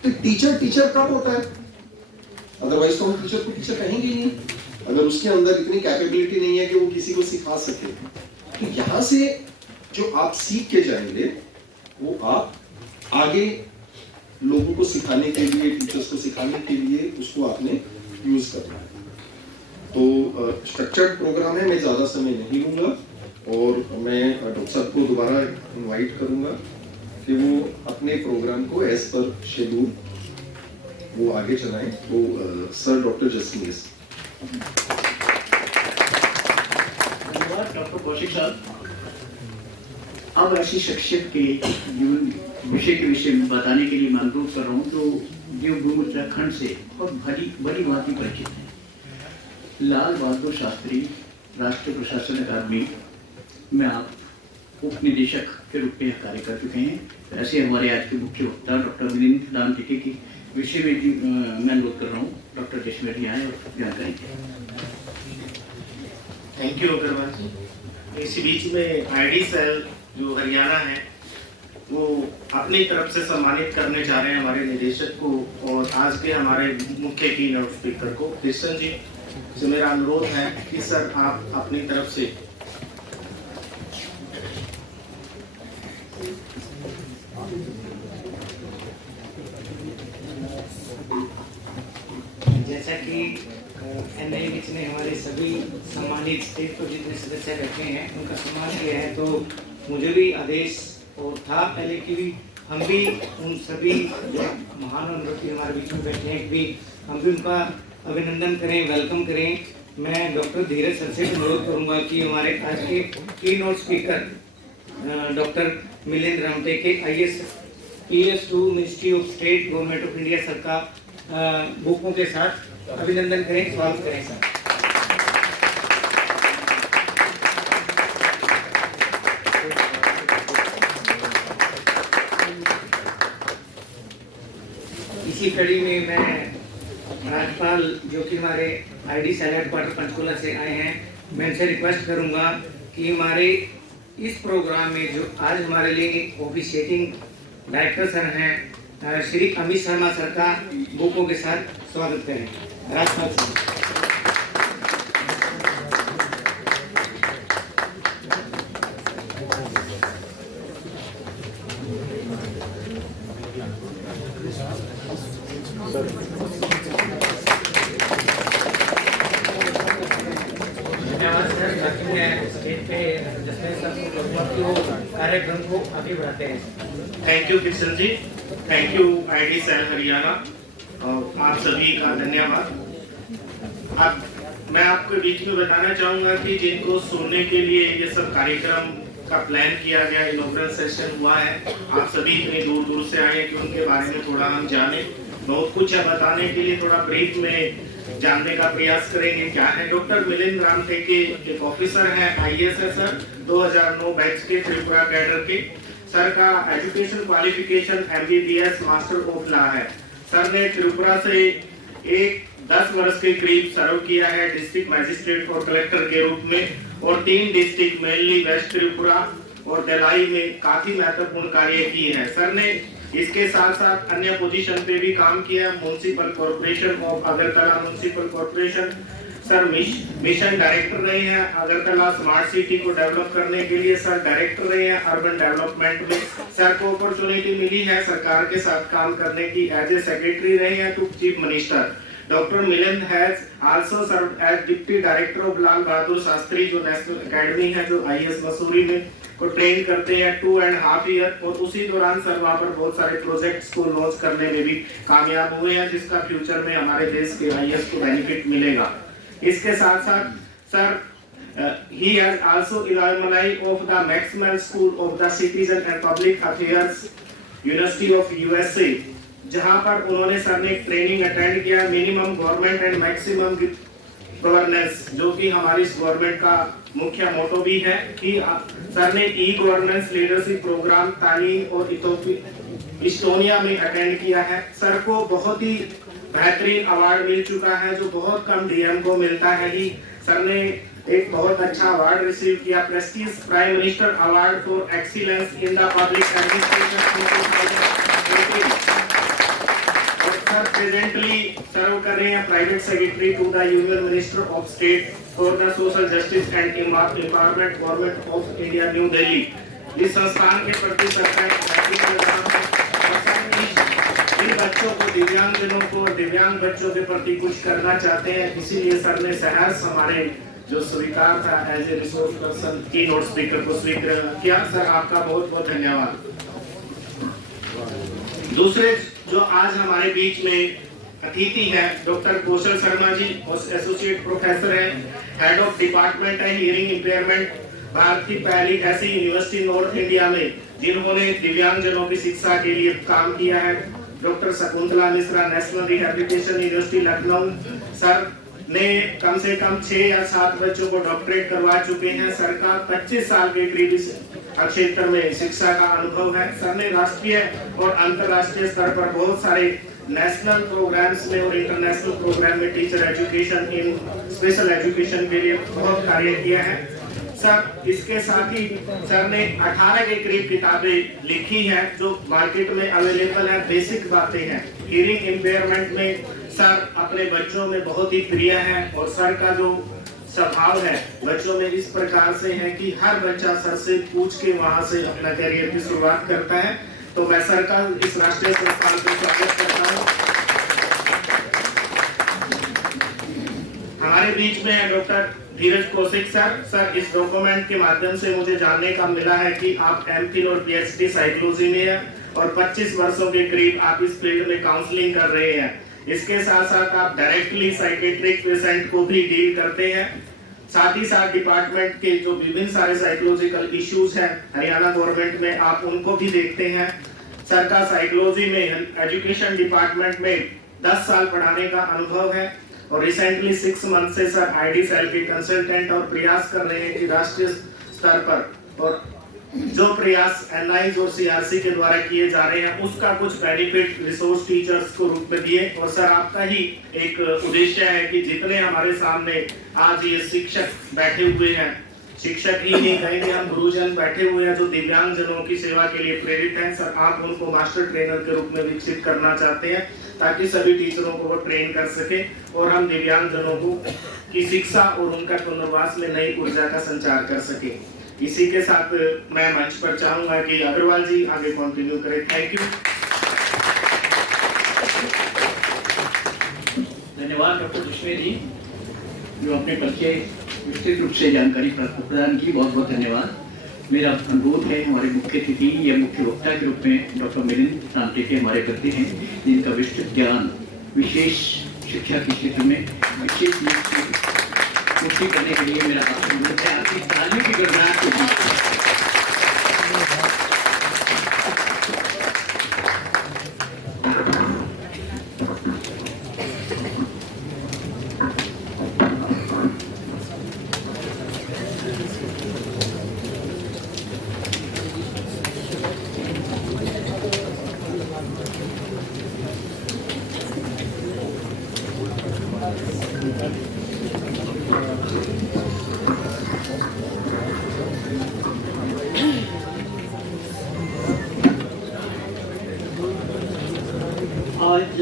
तो टीचर कब होता है? अदरवाइज तो हम टीचर को टीचर कहेंगे ही नहीं, अगर उसके अंदर इतनी कैपेबिलिटी नहीं है कि वो किसी को सिखा सके। तो यहां से जो आप सीख के जाएंगे वो आप आगे लोगों को सिखाने के लिए, टीचर्स को सिखाने के लिए उसको आपने यूज करना है। तो स्ट्रक्चर्ड प्रोग्राम है, मैं ज्यादा समय नहीं लूंगा और मैं डॉक्टर साहब को दोबारा इनवाइट करूंगा कि वो अपने प्रोग्राम को एज पर शेड्यूल वो आगे चलाएं। तो सर डॉक्टर जसमीस। धन्यवाद डॉक्टर कौशिक साहब। अब ऐसी शख्सियत के जीवन विषय के विषय में बताने के लिए मैं अनुरोध कर रहा हूँ जो देवभूमि उत्तराखंड से बहुत बड़ी बात ही परिचित है। लाल बहादुर शास्त्री राष्ट्रीय प्रशासन अकादमी में आप उप निदेशक के रूप में कार्य कर चुके हैं। ऐसे हमारे आज के मुख्य वक्ता डॉक्टर मिलिंद राम टेके की विषय में भी मैं अनुरोध कर रहा हूँ डॉक्टर जसमेर आए और जानकारी दें। थैंक यू अग्रवाल जी। इसी बीच में आईडी सेल जो हरियाणा है वो अपनी तरफ से सम्मानित करने जा रहे हैं हमारे निदेशक को और आज के हमारे मुख्य की नोट स्पीकर को कृष्ण जी से मेरा अनुरोध है कि सर आप अपनी तरफ से जैसा कि एनएलएच ने हमारे सभी सम्मानित स्टेट को जितने सदस्य रखे हैं उनका सम्मान किया है, तो मुझे भी आदेश और था पहले कि भी हम भी उन सभी जो महान व्यक्ति हमारे बीच में बैठे हैं भी हम भी उनका अभिनंदन करें, वेलकम करें। मैं डॉक्टर धीरज सर से अनुरोध करूंगा कि हमारे आज के की note speaker doctor Milind Ramteke IAS PS2 ministry of state government of India sir का बुकों के साथ अभिनंदन करें, स्वागत करें सर। इसी कड़ी में मैं राज्यपाल जो कि हमारे आईडी सेल हेडक्वार्टर पंचकुला से आए हैं, मैं इनसे रिक्वेस्ट करूंगा कि हमारे इस प्रोग्राम में जो आज हमारे लिए ऑफिशिएटिंग डायरेक्टर सर हैं श्री अमित शर्मा सर का बुकों के साथ स्वागत करें। राज्यपाल सर। धन्यवाद सर। बाकी मैं स्टेज पे जसमेर सर को कार्यक्रम को आगे बढ़ाते हैं। Thank you Krishna ji, thank you ID cell Haryana, आप सभी का धन्यवाद। अब मैं आपको बीच में बताना चाहूंगा कि जिनको सुनने के लिए ये सब कार्यक्रम का प्लान किया गया, इनॉग्रेशन सेशन हुआ है, आप सभी इतने दूर दूर से आए कि उनके बारे में थोड़ा हम जाने। बहुत कुछ है बताने के लिए, थोड़ा ब्रीफ में जानने का प्रयास करेंगे। क्या है डॉक्टर मिलिंद रामटेके एक ऑफिसर है, IAS है सर, 2009 बैच के त्रिपुरा कैडर के। सर का education qualification MBBS master of law है। सर ने त्रिपुरा से 10 वर्ष के करीब सर्व किया है डिस्ट्रिक्ट मैजिस्ट्रेट और कलेक्टर के रूप में और 3 डिस्ट्रिक्ट मेनली वेस्ट त्रिपुरा और दलाई में काफी महत्वपूर्ण कार्य किए हैं। सर ने इसके साथ साथ अन्य पोजीशन पे भी काम किया। Municipal corporation of Agartala municipal corporation sir mission director रहे हैं। अगरतला स्मार्ट सिटी को डेवलप करने के लिए सर डायरेक्टर रहे हैं। अर्बन डेवलपमेंट में सर को अपॉर्चुनिटी मिली है सरकार के साथ काम करने की, एज ए सेक्रेटरी रहे हैं to chief minister. Doctor Milind has also serve as deputy director of Lal Bahadur Shastri जो नेशनल एकेडमी है जो IAS मसूरी में को ट्रेन करते हैं 2.5 ईयर, और उसी दौरान सर वहाँ पर बहुत सारे प्रोजेक्ट्स को लॉन्च करने में भी कामयाब हुए हैं जिसका फ्यूचर में हमारे देश के IAS को बेनिफिट मिलेगा। इसके साथ साथ sir he has also alumni of the Maxwell School of the Citizen and Public Affairs University of USA, जहां पर उन्होंने सर ने एक ट्रेनिंग अटेंड किया minimum government and maximum governance, जो कि हमारी इस गवर्नमेंट का मुख्य मोटो भी है कि सर ने गवर्नेंस लीडरशिप प्रोग्राम तालीम और इस्टोनिया में अटेंड किया है। सर को बहुत ही बेहतरीन अवार्ड मिल चुका है जो बहुत कम DM को मिलता है ही। सर ने एक बहुत अच्छा अवार्ड रिसीव किया, prestige prime minister award for excellence in the public administration. और सर प्रेजेंटली सर्व कर रहे हैं private secretary to the union minister of state for the social justice and empowerment government of India New Delhi. इस संस्थान के प्रति सरकार इन बच्चों को, दिव्यांगजनों को, दिव्यांग बच्चों के प्रति कुछ करना चाहते हैं, इसीलिए सर ने सहर्ष हमारे जो स्वीकार था एज ए रिसोर्स पर्सन की नोट स्पीकर को स्वीकार किया। सर आपका बहुत बहुत धन्यवाद। दूसरे जो आज हमारे बीच में अतिथि है डॉक्टर कौशल शर्मा जी, एसोसिएट प्रोफेसर हैं, हेड ऑफ डिपार्टमेंट है हियरिंग इम्पेयरमेंट, भारत की पहली ऐसी यूनिवर्सिटी नॉर्थ इंडिया में जिन्होंने दिव्यांगजनों की शिक्षा के लिए काम किया है। Doctor Shakuntala Mishra, national rehabilitation university Lucknow, sir ने कम से कम 6 या 7 बच्चों को डॉक्टरेट करवा चुके हैं। सर का 25 साल के करीब इस क्षेत्र में शिक्षा का अनुभव है। सर ने राष्ट्रीय और अंतर्राष्ट्रीय स्तर पर बहुत सारे नेशनल प्रोग्राम्स में और इंटरनेशनल प्रोग्राम में teacher education in special education के लिए बहुत कार्य किया है। सर इसके साथ ही सर ने 18 के करीब किताबें लिखी हैं जो मार्केट में अवेलेबल है। बेसिक बातें हैं, हियरिंग इम्पेयरमेंट में सर अपने बच्चों में बहुत ही प्रिय है और सर का जो स्वभाव है बच्चों में इस प्रकार से है कि हर बच्चा सर से पूछ के वहां से अपना करियर की शुरुआत करता है। तो मैं सर का इस राष्ट्रीय संस्थान को स्वागत करता हूँ। हमारे बीच में है डॉक्टर धीरज कौशिक सर। सर इस डॉक्यूमेंट के माध्यम से मुझे जानने का मिला है कि आप एमफिल और पीएचडी साइकोलॉजी में हैं और 25 वर्षों के करीब आप इस फील्ड में काउंसलिंग कर रहे हैं। इसके साथ साथ आप डायरेक्टली साइकेट्रिक पेशेंट को भी डील करते हैं। साथ ही साथ डिपार्टमेंट के जो विभिन्न सारे साइकोलॉजिकल इश्यूज हैं हरियाणा गवर्नमेंट में आप उनको भी देखते हैं। सर का साइकोलॉजी में एजुकेशन डिपार्टमेंट में 10 साल पढ़ाने का अनुभव है और रिसेंटली 6 मंथ से सर आईडी सेल के कंसल्टेंट और प्रयास कर रहे हैं कि राष्ट्रीय स्तर पर और जो प्रयास एनआईज और सीआरसी के द्वारा किए जा रहे हैं उसका कुछ बेनिफिट रिसोर्स टीचर्स को रूप में दिए। और सर आपका ही एक उद्देश्य है कि जितने हमारे सामने आज ये शिक्षक बैठे हुए हैं, शिक्षक ही नहीं कहेंगे हम, गुरुजन बैठे हुए हैं जो दिव्यांगजनों की सेवा के लिए प्रेरित हैं, सर आप उनको मास्टर ट्रेनर के रूप में विकसित करना चाहते हैं ताकि सभी टीचरों को वो ट्रेन कर सके और हम दिव्यांगजनों को की शिक्षा और उनका पुनर्वास में नई ऊर्जा का संचार कर सके। इसी के साथ मैं मंच पर चाहूंगा कि अग्रवाल जी आगे कंटिन्यू करें। Thank you. धन्यवाद डॉक्टर दुश्मे जी जो अपने परिचय विस्तृत रूप से जानकारी प्रदान की, बहुत बहुत धन्यवाद। मेरा अनुरोध है हमारे मुख्य अतिथि या मुख्य वक्ता के रूप में डॉक्टर मिलिंद रामटेके हमारे प्रति हैं जिनका विस्तृत ज्ञान विशेष शिक्षा के क्षेत्र में विशेष पूर्ति करने के लिए मेरा आपसे अनुरोध है। आपकी तालियों की गड़गड़ाहट को आज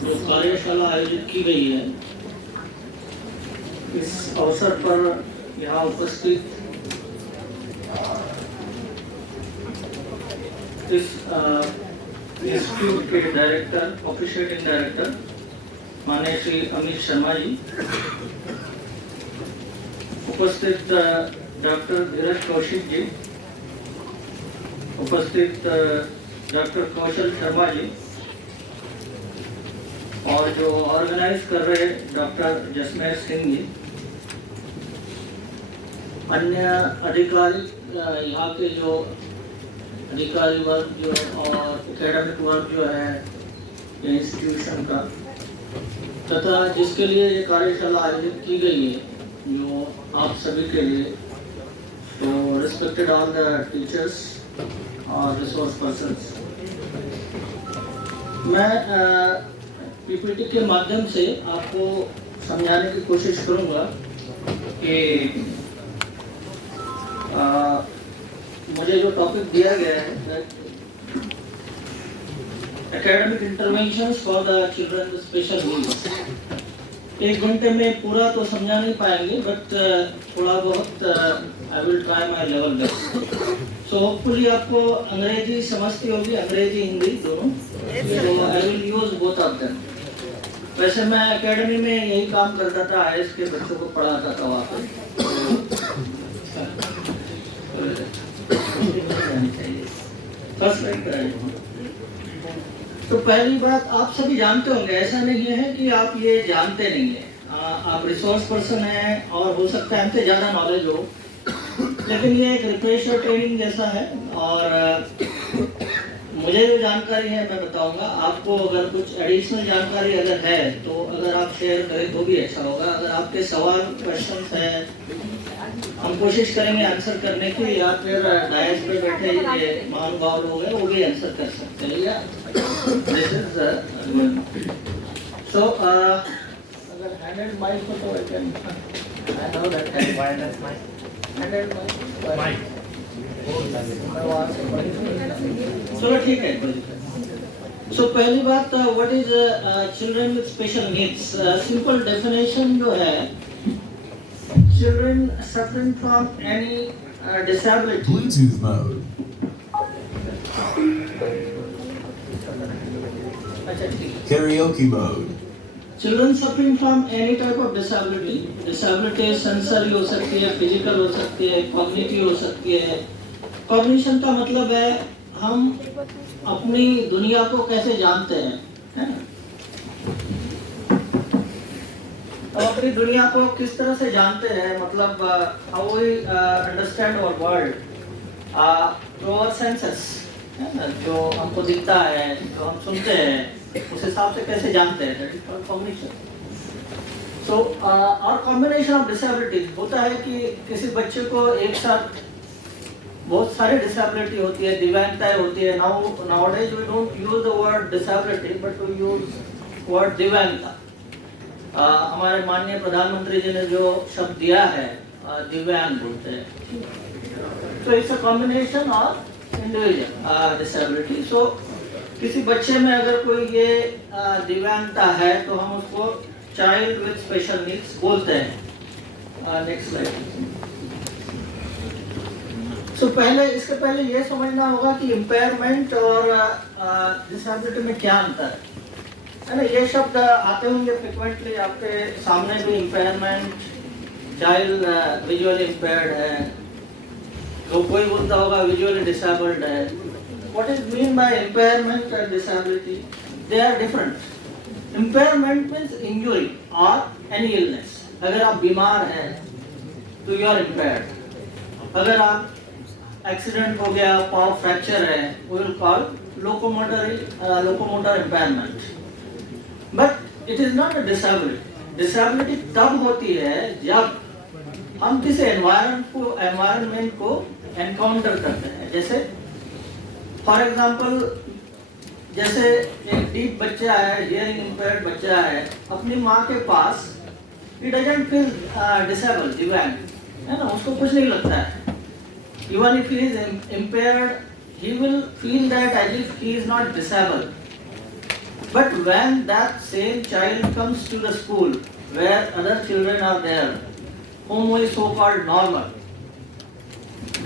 जो कार्यशाला आयोजित की गई है इस अवसर पर यहाँ उपस्थित इस इंस्टीट्यूट के डायरेक्टर, ऑफिशिएटिंग डायरेक्टर माननीय श्री अमित शर्मा जी, उपस्थित डॉक्टर धीरज कौशिक जी, उपस्थित डॉक्टर कौशल शर्मा जी और जो ऑर्गेनाइज कर रहे डॉक्टर जसमेर सिंह जी, अन्य अधिकारी, यहाँ के जो अधिकारी वर्ग जो और एकेडमिक वर्ग जो है इंस्टीट्यूशन का, तथा जिसके लिए ये कार्यशाला आयोजित की गई है जो आप सभी के लिए, तो रिस्पेक्टेड ऑल द टीचर्स और रिसोर्स पर्सन्स, मैं पीपीटी के माध्यम से आपको समझाने की कोशिश करूंगा कि मुझे जो टॉपिक दिया गया है academic interventions for the children with special needs, 1 घंटे में पूरा तो समझा नहीं पाएंगे, बट थोड़ा बहुत I will try my level best. So hopefully आपको अंग्रेजी समझती होगी, अंग्रेजी हिंदी दोनों, तो I will use both of them. वैसे मैं एकेडमी में यही काम करता था, आईएएस के बच्चों को पढ़ाता था वहाँ पे। फर्स्ट राइट कराइए। तो पहली बात, आप सभी जानते होंगे, ऐसा नहीं है कि आप ये जानते नहीं है, आप रिसोर्स पर्सन हैं और हो सकता है हमसे ज़्यादा नॉलेज हो, लेकिन ये एक रिफ्रेशर ट्रेनिंग जैसा है। और मुझे जो जानकारी है मैं बताऊंगा आपको, अगर कुछ एडिशनल जानकारी अगर है तो अगर आप शेयर करें तो भी अच्छा होगा। अगर आपके सवाल क्वेश्चंस हैं हम कोशिश करेंगे आंसर करने की, या फिर डायस पे बैठे ये महानुभाव लोग हैं वो भी आंसर कर सकते हैं। या दिस इज सो अगर हैंडेड माइक हो तो I can, I know that handed mike चलो ठीक है। सो पहली बात, what is children with special needs. Simple definition जो है, children suffering from any disability, Bluetooth mode. Karaoke mode. Children suffering from any type of disability, disability sensory हो सकती है, physical हो सकती है, cognitive हो सकती है। cognition का मतलब है हम अपनी दुनिया को कैसे जानते हैं, है ना? हम अपनी दुनिया को किस तरह से जानते हैं, मतलब how we understand our world through our senses, है ना? जो हमको दिखता है, जो हम सुनते हैं, उस हिसाब से कैसे जानते हैं, दैट इज कॉल्ड कॉग्निशन। सो और कॉम्बिनेशन ऑफ डिसेबिलिटीज होता है कि किसी बच्चे को एक साथ बहुत सारी डिसेबिलिटी होती है, दिव्यांगताएं होती है। Nowadays we don't use the word disability but we use word दिव्यांगता। हमारे माननीय प्रधानमंत्री जी ने जो शब्द दिया है दिव्यांग बोलते हैं, तो it's a combination of individual disability. So किसी बच्चे में अगर कोई ये दिव्यांगता है तो हम उसको चाइल्ड विद स्पेशल नीड्स बोलते हैं। Next slide. सो इसके पहले ये समझना होगा कि इम्पेयरमेंट और डिसेबिलिटी में क्या अंतर है ना। ये शब्द आते होंगे फ्रिक्वेंटली आपके सामने भी, इम्पेयरमेंट, चाइल्ड विजुअली इम्पेयर्ड है, तो कोई बोलता होगा विजुअली डिसेबल्ड है। What is mean by impairment and disability? They are different. Impairment means injury और एनी इलनेस। अगर आप बीमार हैं तो यू आर इम्पेयर्ड। अगर आप एक्सीडेंट हो गया, पाव फ्रैक्चर है, we will call locomotor impairment. But it is not a disability. Disability तब होती है जब हम किसी एनवायरनमेंट को एनकाउंटर करते हैं। जैसे फॉर एग्जांपल, जैसे एक डीफ बच्चा है, हियरिंग इम्पेयर्ड बच्चा है, अपनी माँ के पास, ही डजंट फील डिसेबल, दिव्यांग है ना, उसको कुछ नहीं लगता है। Even if he is impaired, he will feel that as if he is not disabled. But when that same child comes to the school where other children are there, whom we so-called normal,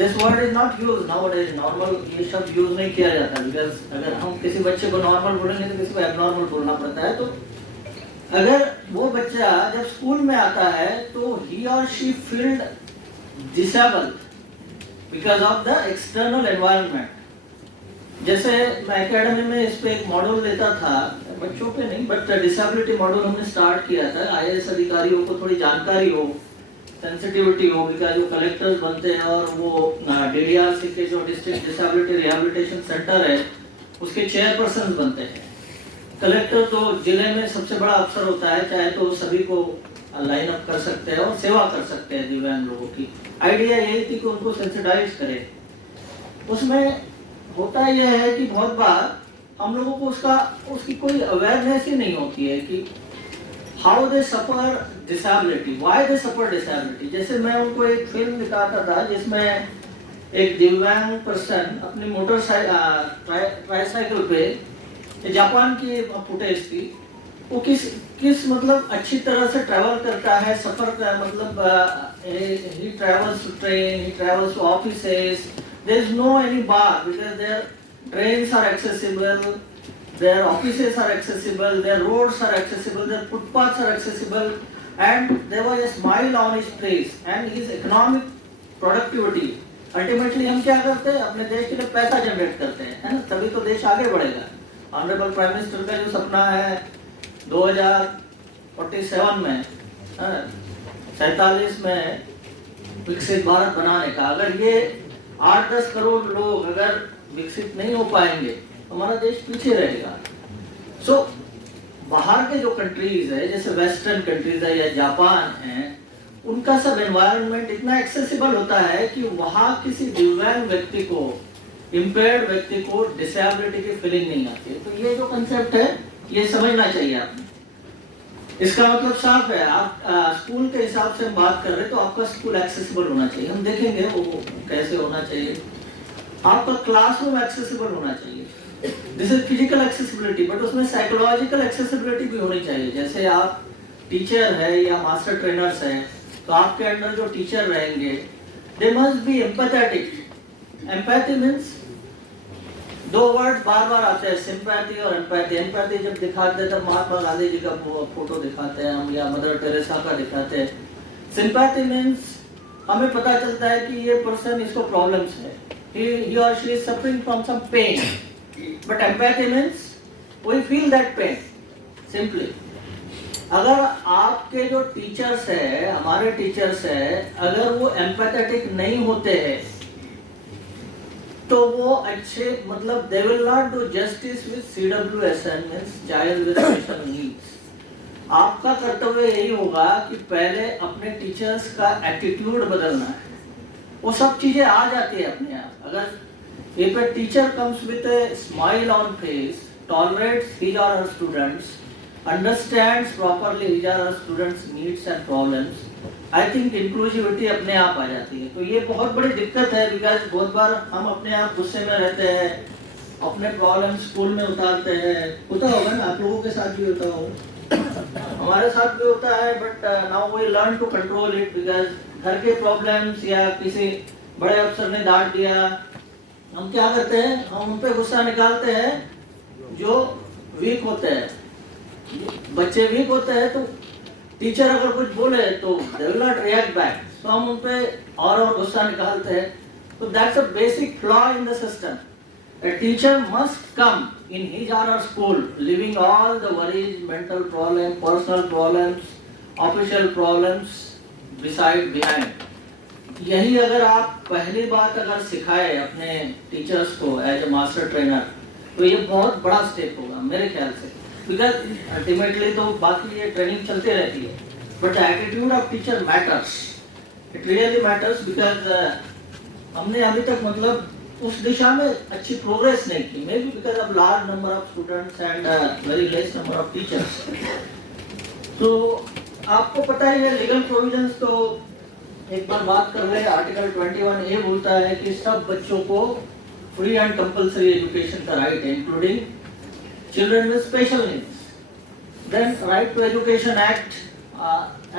this word is not used nowadays. Normal ये शब्द use नहीं किया जाता, because अगर हम किसी बच्चे को नॉर्मल बोलेंगे तो किसी को एबनॉर्मल बोलना पड़ता है। तो अगर वो बच्चा जब स्कूल में आता है तो he or she feel disabled because of the external environment. जैसे मैं एकेडमी में इस पे एक मॉड्यूल लेता था, बच्चों पे नहीं बट डिसेबिलिटी मॉड्यूल हमने स्टार्ट किया था। आईएएस अधिकारियों को थोड़ी जानकारी हो, सेंसिटिविटी हो, बिकॉज जो कलेक्टर्स बनते हैं और वो डीडीआरसी के जो डिस्ट्रिक्ट डिसेबिलिटी रिहेबिलिटेशन सेंटर है उसके चेयरपर्सन बनते हैं। कलेक्टर तो जिले में सबसे बड़ा अफसर होता है, चाहे तो सभी को लाइन अप कर सकते हैं और सेवा कर सकते हैं दिव्यांग लोगों की। आइडिया यही थी कि उनको सेंसिटाइज करें। उसमें होता यह है कि बहुत बार हम लोगों को उसकी कोई अवेयरनेस ही नहीं होती है कि how they suffer disability, why they suffer disability. जैसे मैं उनको एक फिल्म दिखाता था जिसमें एक दिव्यांग पर्सन अपनी ट्राईसाइकिल पे, जापान की फुटेज थी, वो किस मतलब अच्छी तरह से ट्रैवल करता है, सफर का मतलब he travels to train, he travels to offices. There is no any bar because their trains are accessible, their offices are accessible, their roads are accessible, their footpaths are accessible, and there was a smile on his face and his economic productivity. Ultimately हम क्या करते हैं, अपने देश के लिए पैसा generate करते हैं, है ना, तभी तो देश आगे बढ़ेगा। ऑनरेबल प्राइम मिनिस्टर का जो सपना है 2047 में, 47 में विकसित भारत बनाने का, अगर ये 8-10 करोड़ लोग अगर विकसित नहीं हो पाएंगे तो हमारा देश पीछे रहेगा। सो बाहर के जो कंट्रीज है, जैसे वेस्टर्न कंट्रीज है या जापान है, उनका सब एनवायरनमेंट इतना एक्सेसिबल होता है कि वहाँ किसी दिव्यांग व्यक्ति को, इम्पेयर्ड व्यक्ति को डिसेबिलिटी की फीलिंग नहीं आती है। तो ये जो कंसेप्ट है ये समझना चाहिए आपने। इसका मतलब साफ है, आप स्कूल के हिसाब से हम बात कर रहे हैं तो आपका स्कूल एक्सेसिबल होना चाहिए, हम देखेंगे वो कैसे होना चाहिए। आपका क्लासरूम एक्सेसिबल होना चाहिए, this is physical accessibility, but उसमें साइकोलॉजिकल एक्सेसिबिलिटी भी होनी चाहिए। जैसे आप टीचर है या मास्टर ट्रेनर्स है तो आपके अंडर जो टीचर रहेंगे they must be empathetic. Empathy means दो वर्ड बार बार आते हैं, सिंपैथी और एम्पैथी। एम्पैथी जब दिखाते हैं तब महात्मा गांधी जी का फोटो दिखाते हैं हम, या मदर टेरेसा का दिखाते हैं। सिंपैथी मीन्स हमें पता चलता है कि ये पर्सन, इसको प्रॉब्लम्स है, he or she is suffering from some pain, but empathy means we feel that pain simply। अगर आपके जो टीचर्स है, हमारे टीचर्स है, अगर वो एम्पैथेटिक नहीं होते हैं तो वो अच्छे मतलब they will not do justice with CWSN means child with special needs। आपका कर्तव्य यही होगा कि पहले अपने टीचर्स का एटीट्यूड बदलना है, वो सब चीजें आ जाती है अपने आप। अगर if a teacher comes with a smile on face, tolerates his or her students, understands properly his or her students' needs and problems, I think inclusivity अपने आप आ जाती है। तो ये बहुत बड़ी दिक्कत है, बिकॉज बहुत बार हम अपने आप गुस्से में रहते हैं, अपने प्रॉब्लम स्कूल में उतारते हैं। होता होगा ना, आप लोगों के साथ भी होता होगा, हमारे साथ भी होता है, but now we learn to control it, because घर के प्रॉब्लम्स या किसी बड़े अफसर ने डांट दिया, हम क्या करते हैं, हम उन पे गुस्सा निकालते हैं जो वीक होते हैं। बच्चे वीक होते हैं तो टीचर अगर कुछ बोले तो they will not react back, तो हम उन पे और गुस्सा निकालते हैं। तो that's a basic flaw in the system. A teacher must come in his or her school, leaving all the worries, mental problems, personal problems, official problems behind। यही अगर आप पहली बात अगर सिखाए अपने टीचर्स को एज ए मास्टर ट्रेनर, तो ये बहुत बड़ा स्टेप होगा मेरे ख्याल से, बिकॉज अल्टीमेटली तो बाकी ये ट्रेनिंग चलती रहती है, but attitude of teacher matters, it really matters, because हमने अभी तक मतलब उस दिशा में अच्छी प्रोग्रेस नहीं की, may be because of large number of students and very less number of teachers. तो आपको पता ही है लीगल प्रोविजंस, तो एक बार बात कर रहे हैं, आर्टिकल 21A बोलता है कि सब बच्चों को फ्री एंड कंपल्सरी एजुकेशन का राइट है, including children with special needs. Then right to education act,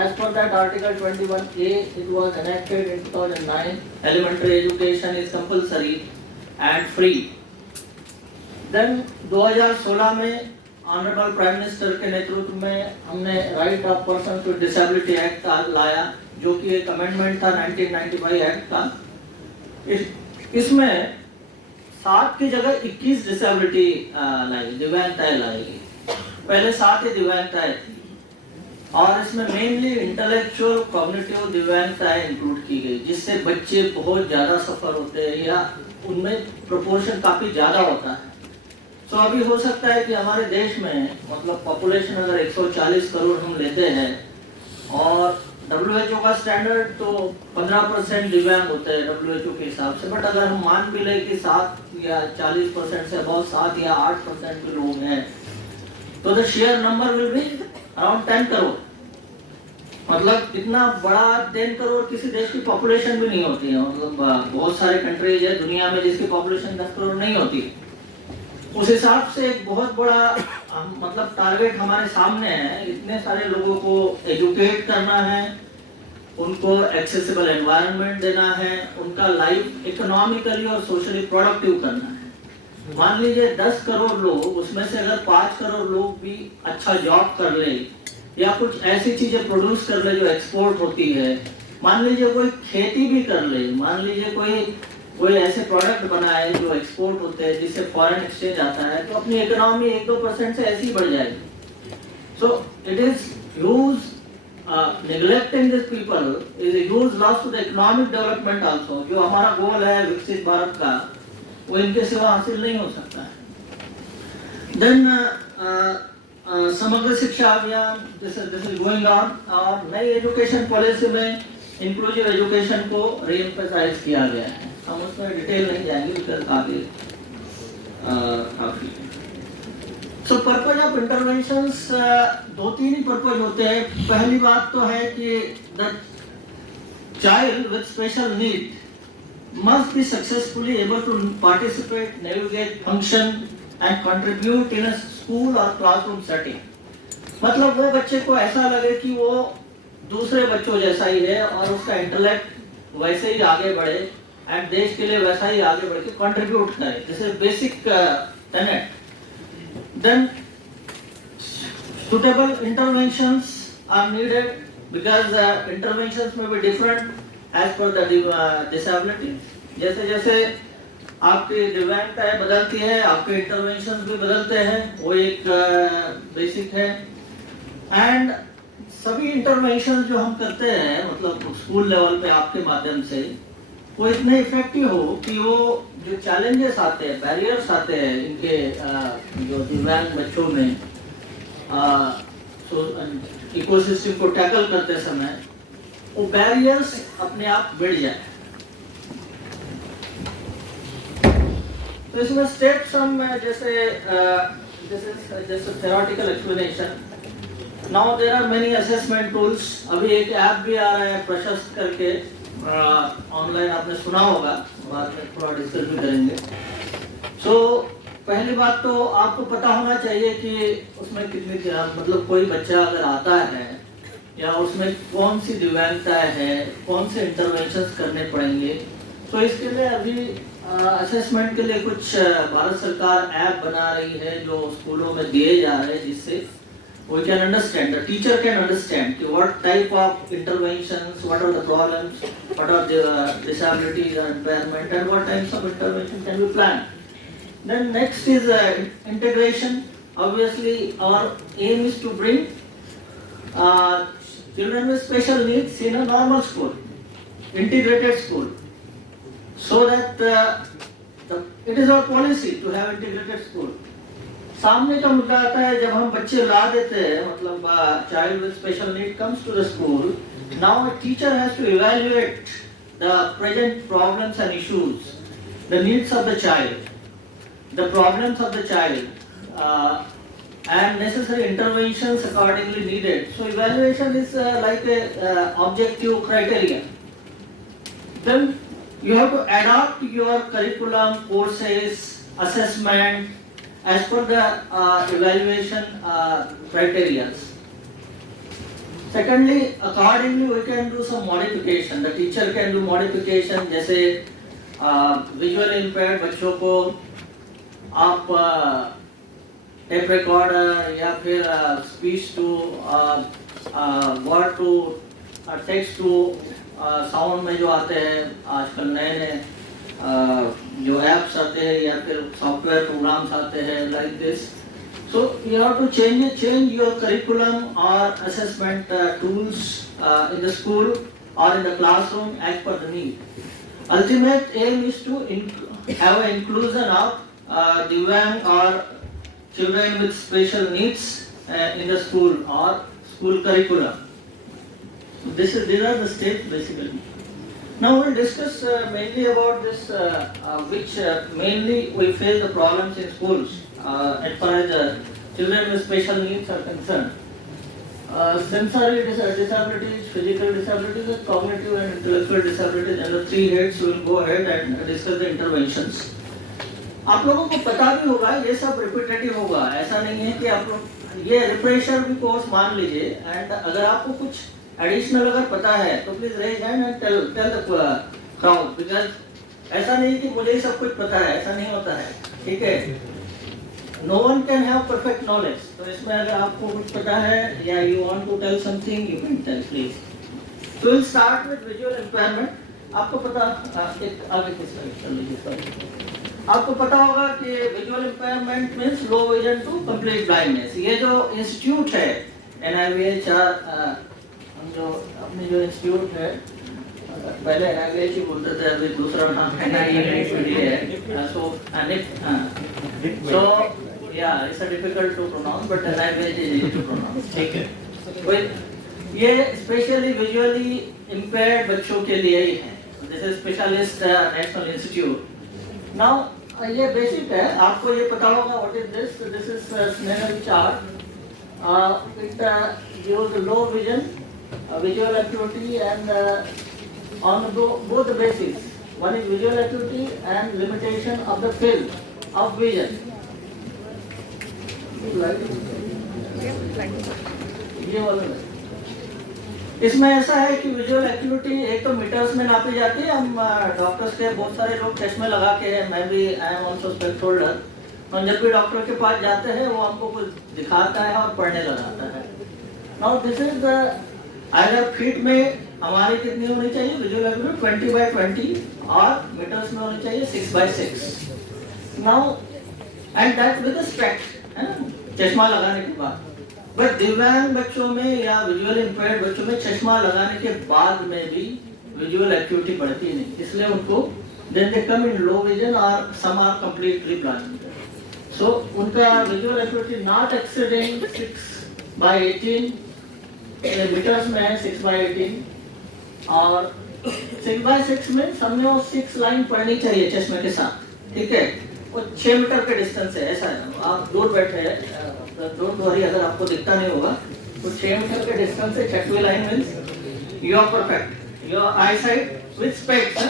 as per that article 21A, it was enacted in 2009। elementary education is compulsory and free। then 2016 में honourable prime minister के नेतृत्व में हमने right of person to disability act लाया, जो कि एक amendment था 1995 एक्ट का। इसमें 7 की जगह 21 डिसेबिलिटी लाई, दिव्यांगताएं लाई। पहले 7 ही दिव्यांगताएं थी, और इसमें मेनली इंटेलेक्चुअल कॉग्निटिव दिव्यांगताएं इंक्लूड की गई, जिससे बच्चे बहुत ज़्यादा सफ़र होते हैं या उनमें प्रोपोर्शन काफ़ी ज़्यादा होता है। तो अभी हो सकता है कि हमारे देश में मतलब पॉपुलेशन अगर 140 करोड़ हम लेते हैं, और WHO का स्टैंडर्ड तो 15% दिव्यांग होते हैं WHO के हिसाब से, बट अगर हम मान भी लें कि 7 या 40% से बहुत 7 या 8% के लोग हैं, तो the share number will be around 10 crore. मतलब इतना बड़ा 10 करोड़ किसी देश की पॉपुलेशन भी नहीं होती है। मतलब बहुत सारे कंट्रीज है दुनिया में जिसकी पॉपुलेशन 10 करोड़ नहीं होती। उस हिसाब से एक बहुत बड़ा मतलब टारगेट हमारे सामने है। इतने सारे लोगों को एजुकेट करना है, उनको एक्सेसिबल एनवायरनमेंट देना है, उनका लाइफ इकोनॉमिकली और सोशली प्रोडक्टिव करना है। मान लीजिए 10 करोड़ लोग, उसमें से अगर 5 करोड़ लोग भी अच्छा जॉब कर ले या कुछ ऐसी चीजें प्रोड्यूस कर ले जो एक्सपोर्ट होती है, मान लीजिए कोई खेती भी कर ले, मान लीजिए कोई ऐसे प्रोडक्ट बनाए जो एक्सपोर्ट होते हैं जिससे फॉरेन एक्सचेंज आता है, तो अपनी इकोनॉमी 1-2% से ऐसी ही बढ़ जाएगी। So it is huge neglecting these people is a huge loss to the economic development also। जो हमारा गोल है विकसित भारत का, वो इनके सिवा हासिल नहीं हो सकता है। Then समग्र शिक्षा अभियान this is going on, और नई एजुकेशन पॉलिसी में इंक्लूसिव एजुकेशन को रीएम्फसाइज किया गया है। हम उसमें डिटेल नहीं जाएंगे बिकॉज काफी सो पर्पज ऑफ इंटरवेंशंस 2-3 ही पर्पज होते हैं। पहली बात तो है कि the child with special need must be successfully able to participate, navigate, function and contribute in a school or classroom setting। मतलब वो बच्चे को ऐसा लगे कि वो दूसरे बच्चों जैसा ही है और उसका इंटेलेक्ट वैसे ही आगे बढ़े एंड देश के लिए वैसा ही आगे बढ़ के कंट्रीब्यूट करे। This is basic Tenet. Then suitable interventions are needed because interventions may be different as per the disability। जैसे जैसे आपकी दिव्यांगताएं बदलती है, आपके इंटरवेंशंस भी बदलते हैं, वो एक बेसिक है। एंड सभी इंटरवेंशंस जो हम करते हैं मतलब स्कूल लेवल पे आपके माध्यम से, वो इतने इफेक्टिव हो कि वो जो चैलेंजेस आते हैं, बैरियर्स आते हैं इनके जो दिव्यांग बच्चों में इकोसिस्टम को टैकल करते समय, वो बैरियर्स अपने आप बढ़ जाए। तो इसमें स्टेप्स हम जैसे theoretical explanation. Now there are many assessment tools. अभी एक ऐप भी आ रहा है प्रशस्त करके, ऑनलाइन आपने सुना होगा, बाद में थोड़ा डिस्कस भी करेंगे। सो पहली बात तो आपको पता होना चाहिए कि उसमें कितनी मतलब कोई बच्चा अगर आता है या उसमें कौन सी दिव्यांगता है, कौन से इंटरवेंशंस करने पड़ेंगे। तो इसके लिए अभी असेसमेंट के लिए कुछ भारत सरकार ऐप बना रही है जो स्कूलों में दिए जा रहे हैं, जिससे we can understand, the teacher can understand what type of interventions, what are the problems, what are the disabilities or impairment, and what types of intervention can be planned. Then next is integration. Obviously our aim is to bring children with special needs in a normal school, integrated school, so that it is our policy to have integrated school। सामने का मुद्दा आता है जब हम बच्चे ला देते हैं, मतलब child with special need comes to the school, now a teacher has to evaluate the present problems and issues, the needs of the child, the problems of the child and necessary interventions accordingly needed. So evaluation is like a objective criteria. Then you have to adapt your curriculum, courses, assessment as per the evaluation criteria. Secondly, accordingly we can do some modification. The teacher can do modification, जैसे visually impaired बच्चों को आप tape recorder या फिर speech to word to text to sound में जो आते हैं आजकल नए जो एप्स आते हैं या फिर सॉफ्टवेयर प्रोग्राम्स आते हैं like this. So you have to change your curriculum और assessment tools in the school और in the classroom as per the need. Ultimate aim is to have a inclusion of दिव्यांग और children with special needs in the school or school curriculum. These are the steps basically. Now we'll discuss mainly about this, which mainly we face the problems in schools as far as children with special needs are concerned. Sensory disabilities, physical disabilities, and cognitive and intellectual disabilities, and the three heads will go ahead and discuss the interventions. आप लोगों को पता भी होगा ये सब repetitive होगा, ऐसा नहीं है कि आप लोग ये रिफ्रेशर भी कोर्स मान लीजिए, एंड अगर आपको कुछ एडिशनल अगर पता है तो please raise hand and tell the crowd, because ऐसा नहीं कि मुझे सब कुछ पता है, ऐसा नहीं होता है, ठीक है। No one can have perfect knowledge, तो इसमें अगर आपको कुछ पता है या you want to tell something you can tell please. So will start with visual impairment. आपको पता एक आगे किसका कर लीजिए सर, आपको पता होगा कि visual impairment means low vision to complete blindness. ये जो इंस्टीट्यूट है NIVH, हम जो अपनी जो इंस्टीट्यूट है, पहले NIVH ही बोलते थे, अभी दूसरा नाम NIVH है, सो या it's difficult to pronounce but NIVH is easy to pronounce, ठीक है। ये स्पेशली विजुअली इम्पेयर्ड बच्चों के लिए ही है, this is specialist national institute. Now ये बेसिक है, आपको ये पता होगा what is this, this is Snellen chart, it gives low vision, visual acuity and on both the bases, one is visual acuity and limitation of the field of vision. ये वाला इसमें ऐसा है कि विजुअल एक्टिविटी एक तो metres में नापी जाती है। हम डॉक्टर्स के बहुत सारे लोग चश्मे लगा के हैं, मैं भी I am also spec holder, तो जब भी डॉक्टर के पास जाते हैं वो हमको कुछ दिखाता है और पढ़ने लगाता है। नाउ दिस इज द अगर फीट में हमारी कितनी होनी चाहिए विजुअल एक्टिविटी 20/20 और मीटर्स में होनी चाहिए 6/6। Now and that with spec, है ना, चश्मा लगाने के बाद। बट दिव्यांग बच्चों में या विजुअल इम्पेयर्ड बच्चों में चश्मा लगाने के बाद में भी विजुअल एक्टिविटी बढ़ती नहीं, इसलिए उनको then they come in low vision और सम आर कंप्लीटली ब्लाइंड। सो उनका visual activity not exceeding 6/18, metres में है 6/18 और 6/6 में हमने वो 6 लाइन पढ़नी चाहिए चश्मे के साथ, ठीक है। वो 6 मीटर के डिस्टेंस है, ऐसा है, आप दूर बैठे हैं, डोंट वरी अगर आपको दिखता नहीं होगा, तो 6 मीटर के डिस्टेंस से छठवीं line means you are perfect, your eye sight with specs.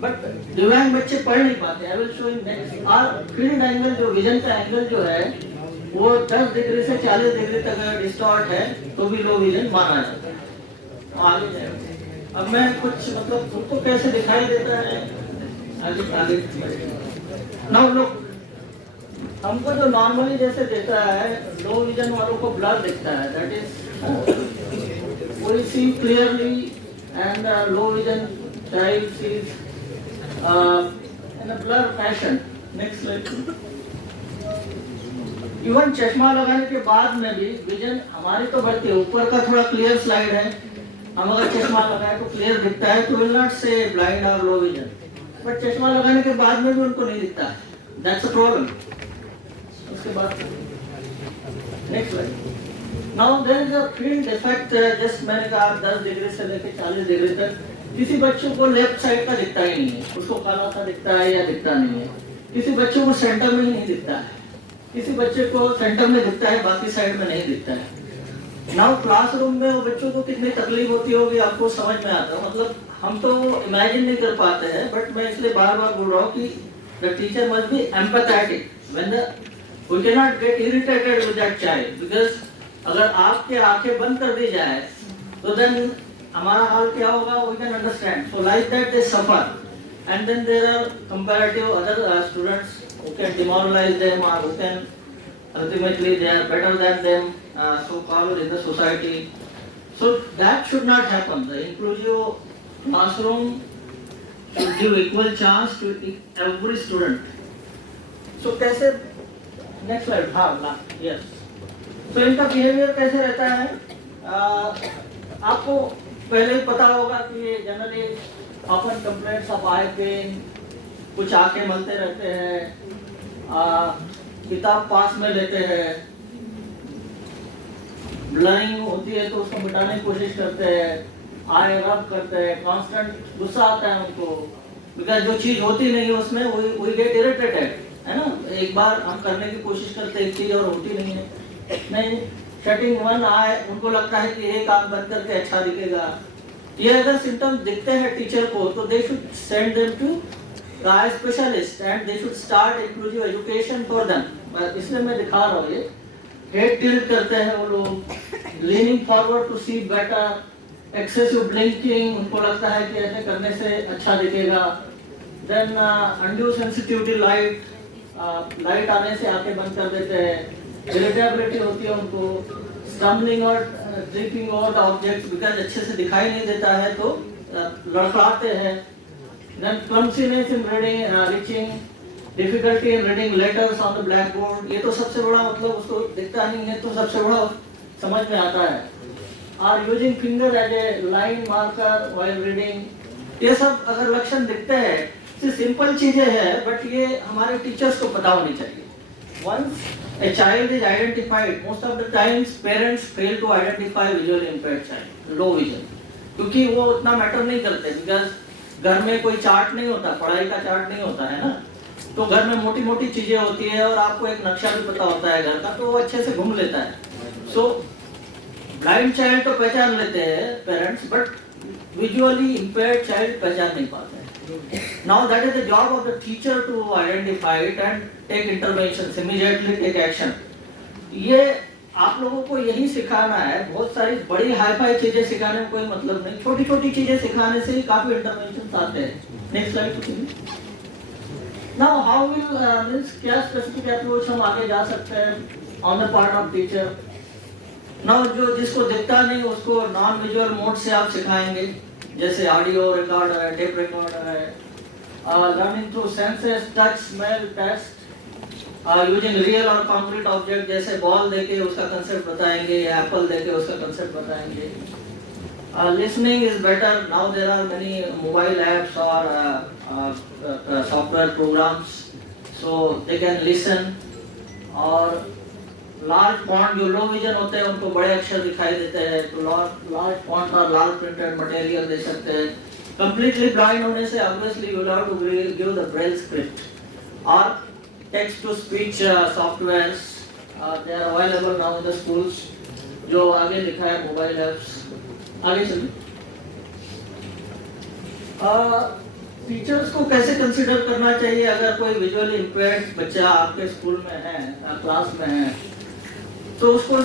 But दिव्यांग बच्चे पढ़ नहीं पाते, I will show you next. और फील्ड एंगल जो विजन का एंगल जो है वो 10 डिग्री से 40 डिग्री तक अगर डिस्टॉर्ट है तो भी लो विजन माना जाता है। आगे जाए, अब मैं कुछ मतलब तुमको कैसे दिखाई देता है आगे नाउ लुक, हमको जो नॉर्मली जैसे देता है लो विजन वालों को ब्लर दिखता है, that is we see clearly and low vision child sees in a blur fashion. Next slide. Even चश्मा लगाने के बाद में भी विजन हमारी तो बढ़ती है, ऊपर का थोड़ा क्लियर स्लाइड है, हम अगर चश्मा लगाए तो क्लियर दिखता है, तो विल नॉट से ब्लाइंड और लो विजन, बट चश्मा लगाने के बाद में भी उनको नहीं दिखता है, दैट्स अ प्रॉब्लम। उसके बाद next slide. Now there is a field defect, just मैंने कहा 10 डिग्री से लेकर 40 डिग्री तक किसी बच्चे को लेफ्ट साइड का दिखता ही नहीं है, उसको काला सा दिखता है या दिखता नहीं है, किसी बच्चे को सेंटर में ही नहीं दिखता है, किसी बच्चे को सेंटर में दिखता है बाकी साइड में नहीं दिखता है। नाउ क्लासरूम में वो बच्चों को कितनी तकलीफ होती होगी आपको समझ में आता है, मतलब हम तो इमेजिन नहीं कर पाते हैं, बट मैं इसलिए बार बार बोल रहा हूँ कि the teacher must be empathetic when we can not get irritated with that child, because अगर आपके आंखें बंद कर दी जाए तो देन हमारा हाल क्या होगा, we can understand. So like that they suffer and then there are comparative other students who can demoralize them or who can ultimately they are better than them, so called in the society. So that should not happen. The inclusive classroom should give equal chance to every student. So कैसे next slide, हाँ yes. So इनका behavior कैसे रहता है, आपको पहले ही पता होगा कि generally often complaints of eye pain, कुछ आंखें मलते रहते हैं, किताब पास में लेते हैं, ब्लरिंग होती है तो उसको मिटाने की कोशिश करते हैं, आई रब करते हैं, कांस्टेंट गुस्सा आता है उनको, बिकॉज जो चीज होती नहीं है उसमें वी गेट इरिटेटेड, है ना। एक बार हम करने की कोशिश करते हैं एक चीज और होती नहीं है, नहीं शटिंग वन आई, उनको लगता है कि एक आंख बंद करके अच्छा दिखेगा। ये अगर सिम्टम्स दिखते हैं टीचर को तो they should send them to eye specialist and they should start inclusive education for them. इसलिए मैं दिखा रहा हूँ, ये हेड टिल्ट करते हैं वो लोग, leaning forward to see better, excessive blinking, उनको लगता है कि ऐसे करने से अच्छा दिखेगा। Then undue sensitivity light, light आने से आंखें बंद कर देते हैं। इरिटेबिलिटी होती है उनको, स्टम्बलिंग और tripping over the objects because अच्छे से दिखाई नहीं देता है तो लड़खड़ाते हैं। Then clumsiness in reading, reaching, difficulty in reading letters on the blackboard, ये तो सबसे बड़ा मतलब उसको दिखता नहीं है तो सबसे बड़ा समझ में आता है। Are using finger as a line marker while reading, ये सब अगर लक्षण दिखते हैं, ये सिंपल चीजें हैं बट ये हमारे टीचर्स को पता होनी चाहिए। Once a child is identified, most of the times parents fail to identify visually impaired child, low vision, क्योंकि वो उतना मैटर नहीं करते बिकॉज घर में कोई चार्ट नहीं होता, पढ़ाई का चार्ट नहीं होता है ना, तो घर में मोटी मोटी चीजें होती है और आपको एक नक्शा भी पता होता है घर का, तो वो अच्छे से घूम लेता है। सो ब्लाइंड चाइल्ड तो पहचान लेते हैं parents, but visually impaired child पहचान नहीं पाते हैं। Now that is the job of the teacher to identify it and take interventions, immediately take action. ये आप लोगों को यही सिखाना है, बहुत सारी बड़ी हाई-फाई चीजें सिखाने में कोई मतलब नहीं, छोटी छोटी चीजें सिखाने से ही काफी इंटरवेंशन आते हैं। Next slide. Now how will means क्या स्पेसिफिक अप्रोच हम आगे जा सकते हैं on the part of teacher. Now जो जिसको दिखता नहीं उसको नॉन विजुअल मोड से आप सिखाएंगे, जैसे ऑडियो रिकॉर्डर है, टेप रिकॉर्डर है, learning through senses, touch, smell, taste, using real और कॉन्क्रीट ऑब्जेक्ट, जैसे बॉल देके उसका कंसेप्ट बताएंगे, एप्पल देके उसका कंसेप्ट बताएंगे। Listening is better, now there are many mobile apps और software programs so they can listen. और लार्ज फॉन्ट, जो लो विजन होते हैं उनको बड़े अक्षर दिखाई देते हैं तो लार्ज फॉन्ट और लार्ज प्रिंटेड मटेरियल दे सकते हैं। कंप्लीटली ब्लाइंड होने से obviously you have to give the Braille script और text to speech softwares, they are available now in the schools, जो आगे लिखा है मोबाइल एप्स। आगे चलिए। टीचर्स को कैसे कंसीडर करना चाहिए अगर कोई विजुअली इम्पेयर्ड बच्चा आपके स्कूल में है, क्लास में है, तो उसको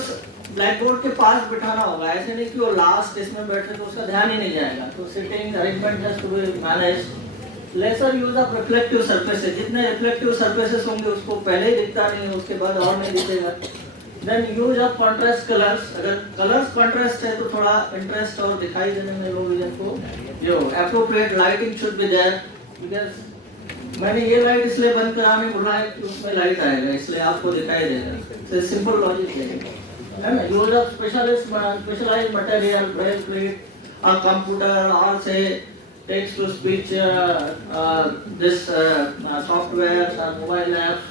ब्लैक बोर्ड के पास बिठाना होगा। ऐसे नहीं कि वो लास्ट इसमें बैठे तो उसका ध्यान ही नहीं जाएगा, तो sitting arrangement has to be managed. Lesser use of reflective surfaces, जितने रिफ्लेक्टिव सरफेसेस होंगे उसको पहले ही दिखता नहीं है, उसके बाद और नहीं दिखेगा। Then use of contrast colours, अगर कलर्स कॉन्ट्रास्ट है तो थोड़ा इंटरेस्ट और दिखाई देने में लो विजन को। जो appropriate lighting should be there, because मैंने ये लाइट इसलिए बंद कराने बोला है कि उसमें लाइट आएगा, इसलिए आपको दिखाई देगा। तो सिंपल लॉजिक है ना। Use of specialised material, braille plate, a computer or say text to speech this software or mobile apps,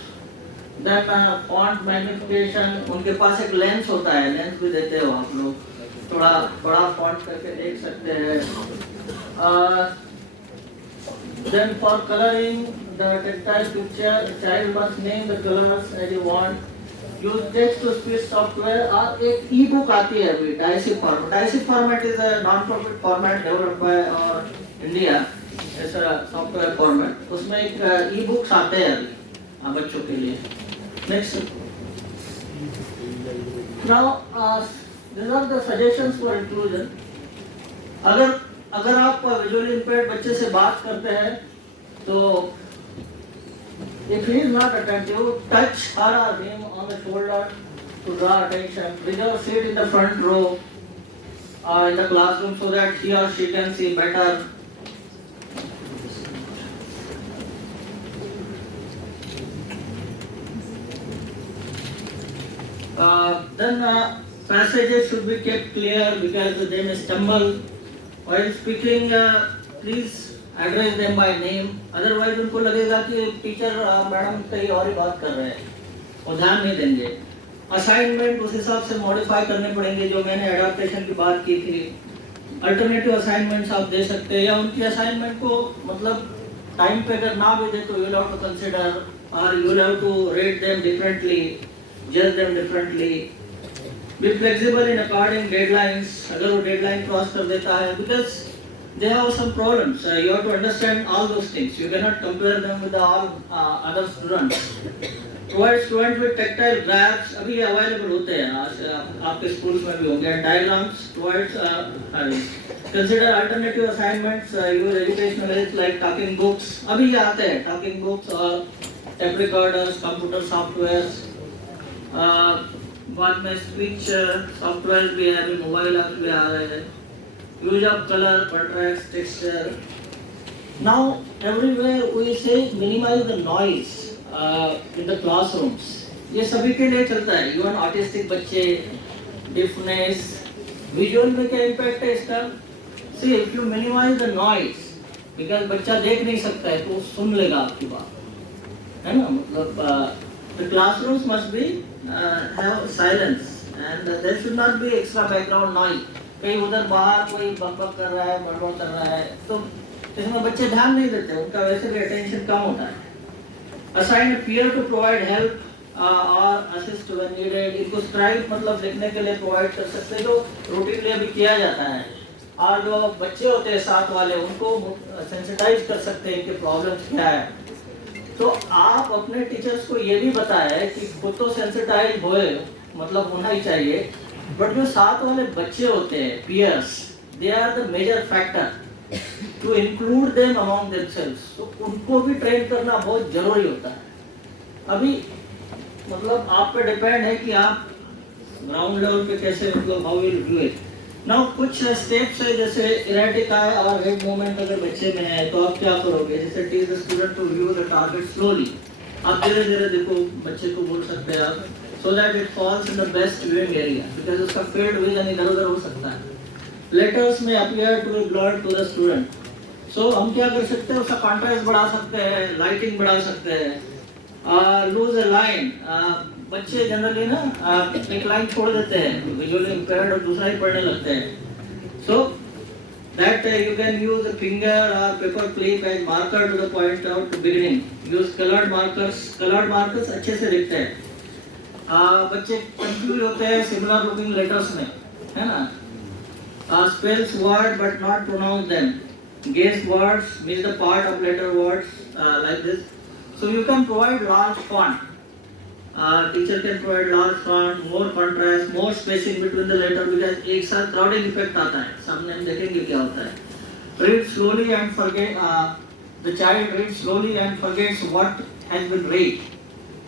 then font magnification, उनके पास एक लेंस होता है, लेंस भी देते हो आप लोग, थोड़ा बड़ा फॉन्ट करके देख सकते हैं। Then for coloring the tactile picture, the child must name the colors as you want. Use text to speech software और एक e-book आती है अभी, DAISY format. DAISY format is a non profit format developed by और India, ऐसा software format. उसमें एक e-books आते हैं अभी बच्चों के लिए। Next. Now this are the suggestions for inclusion. अगर आप विजुअली इम्पेयर्ड बच्चे से बात करते हैं तो if he is not attentive, touch her or him on the shoulder to draw attention. Reserve seat in the front row in the classroom so that he or she can see better. Then passages should be kept clear because they may stumble. While speaking, please address them by name, otherwise उनको लगेगा कि teacher madam कहीं और ही बात कर रहे हैं और ध्यान नहीं देंगे। असाइनमेंट उस हिसाब से मॉडिफाई करने पड़ेंगे, जो मैंने एडाप्टेशन की बात की थी। अल्टरनेटिव असाइनमेंट्स आप दे सकते हैं या उनकी असाइनमेंट को मतलब टाइम पे अगर ना भी दे तो you will have to consider और you will have to rate them differently, जज them differently. be flexible in according deadlines. अगर वो deadline cross कर देता है, because they have some problems. You have to understand all those things. You cannot compare them with the all other students. Provide students with tactile graphs. अभी ये available होते हैं, आज आपके schools में भी होंगे. Diagrams provides. Consider alternative assignments. Use educational aids like talking books. अभी ये आते हैं talking books और tape recorders, computer softwares. बाद में स्पीच सॉफ्टवेयर भी है, अभी मोबाइल ऐप भी आ रहे हैं. Use of colour, contrast, texture. Now everywhere we say minimise the noise in the classrooms. ये सभी के लिए चलता है, इवन ऑटिस्टिक बच्चे, डिफनेस. विजुअल में क्या इम्पैक्ट है इसका? See if you minimise the noise, because बच्चा देख नहीं सकता है तो वो सुन लेगा आपकी बात, है ना. मतलब the classrooms must be have silence and there should not be extra background noise. कहीं उधर बाहर कोई बकबक कर रहा है, बड़बड़ कर रहा है, तो इसमें बच्चे ध्यान नहीं देते, उनका वैसे भी अटेंशन कम होता है. Assign a peer to provide help or assist when needed. इनको स्क्राइब मतलब लिखने के लिए प्रोवाइड कर सकते हैं, जो रूटीनली अभी किया जाता है. और जो बच्चे होते हैं साथ वाले, उनको सेंसिटाइज कर सकते हैं कि प्रॉब्लम्स क्या है. तो आप अपने टीचर्स को ये भी बताएं कि खुद तो सेंसिटाइज होए, मतलब होना ही चाहिए, बट जो साथ वाले बच्चे होते हैं, peers, they are the major factor to include them among themselves. तो उनको भी ट्रेन करना बहुत जरूरी होता है. अभी मतलब आप पे डिपेंड है कि आप ग्राउंड लेवल पे कैसे, मतलब how will do it. Now कुछ स्टेप्स है, जैसे इरेटिक आई और हेड मूवमेंट अगर बच्चे में है तो आप क्या करोगे? जैसे teach the student to view the target slowly. आप धीरे धीरे देखो, बच्चे को बोल सकते हैं आप, so that it falls in the best viewing area, because उसका फील्ड विजन इधर उधर हो सकता है. लेटर्स में appear to be blurred to the student. So हम क्या कर सकते हैं? उसका कॉन्ट्रास्ट बढ़ा सकते हैं, लाइटिंग बढ़ा सकते हैं. Lose a line. बच्चे जनरली ना एक लाइन छोड़ देते हैं, विजुअली इम्पेयर्ड, और दूसरा ही पढ़ने लगते हैं. So that you can use a finger or paper clip as marker to the point out to beginning. Use coloured markers. Coloured markers अच्छे से दिखते हैं. बच्चे कंफ्यूज होते हैं सिमिलर लुकिंग लेटर्स में, है ना. Spells word but not pronounce them. Guess words, miss the part of letter words like this. So you can provide large font. Teacher can provide large font, more contrast, more spacing between the letter, because एक साथ crowding effect आता है. सामने हम देखेंगे क्या होता है. Read slowly and forget. The child reads slowly and forgets what has been read.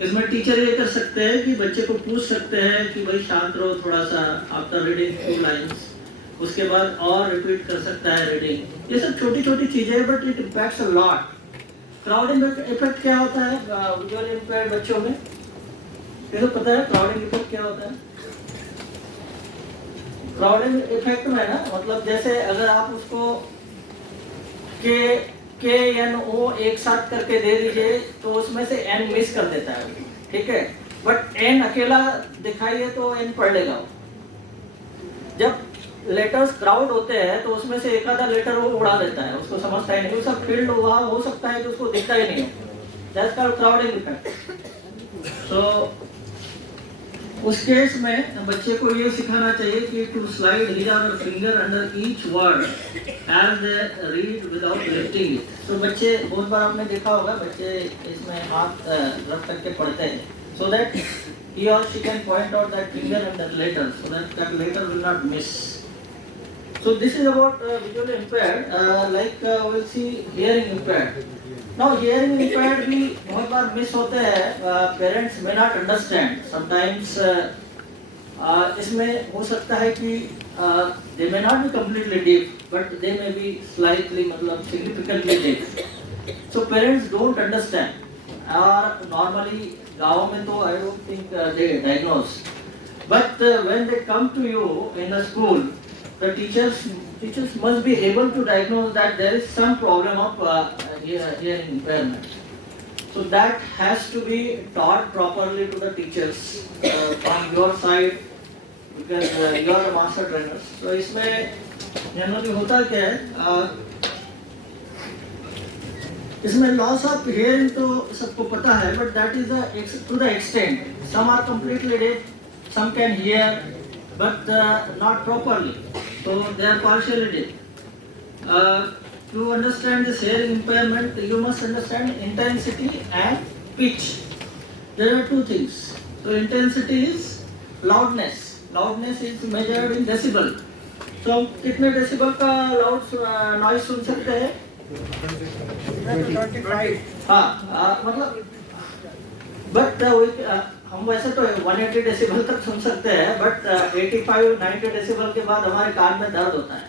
इसमें टीचर ये कर सकते हैं कि बच्चे को पूछ सकते हैं कि भाई शांत रहो थोड़ा सा, आफ्टर रीडिंग 2 lines, उसके बाद और रिपीट कर सकता है रीडिंग. ये सब छोटी छोटी चीजें हैं, but it impacts a lot. Crowding effect क्या होता है विजुअली इम्पेयर्ड बच्चों में? किसी पता है क्राउडिंग इफेक्ट क्या होता है? क्राउडिंग इफेक्ट में ना, मतलब जैसे अगर आप उसको के एन ओ एक साथ करके दे दीजिए तो उसमें से एन मिस कर देता है, ठीक है. बट एन अकेला दिखाइए तो एन पढ़ लेगा. जब लेटर्स क्राउड होते हैं तो उसमें से एक आधा लेटर वो उड़ा देता है, उसको समझता ही नहीं. उसका फील्ड वहाँ हो सकता है कि उसको दिखता ही नहीं हो. That's called crowding effect. So उस केस में बच्चे को ये सिखाना चाहिए कि टू स्लाइड हिज और finger under each word as they read without lifting it. तो बच्चे, बहुत बार आपने देखा होगा, बच्चे इसमें हाथ रख करके पढ़ते हैं, so that he or she can point out that finger and that letter, so that that letter will not miss. So this is about visually impaired. Like we'll see hearing impaired. Now hearing impaired भी बहुत बार miss होते हैं. Parents may not understand. Sometimes इसमें हो सकता है कि they may not be completely deaf, but they may be slightly, मतलब significantly deaf. So parents don't understand. और normally गाँव में तो I don't think they diagnose. But when they come to you in a school, the teachers must be able to diagnose that there is some problem of hearing impairment. So that has to be taught properly to the teachers from your side, because you are the master trainers. So इसमें generally होता क्या है, इसमें loss of hearing तो सबको पता है, but that is to the extent. Some are completely deaf, some can hear, but not properly. So they are partially deaf. To understand this hearing impairment, you must understand intensity and pitch. There are two things. So intensity is loudness. Loudness is measured in decibel. So हम कितने decibel का loud noise सुन सकते हैं? 25. हाँ, मतलब but हम वैसे तो 180 डेसिबल तक सुन सकते हैं, बट 85-90 डेसिबल के बाद हमारे कान में दर्द होता है.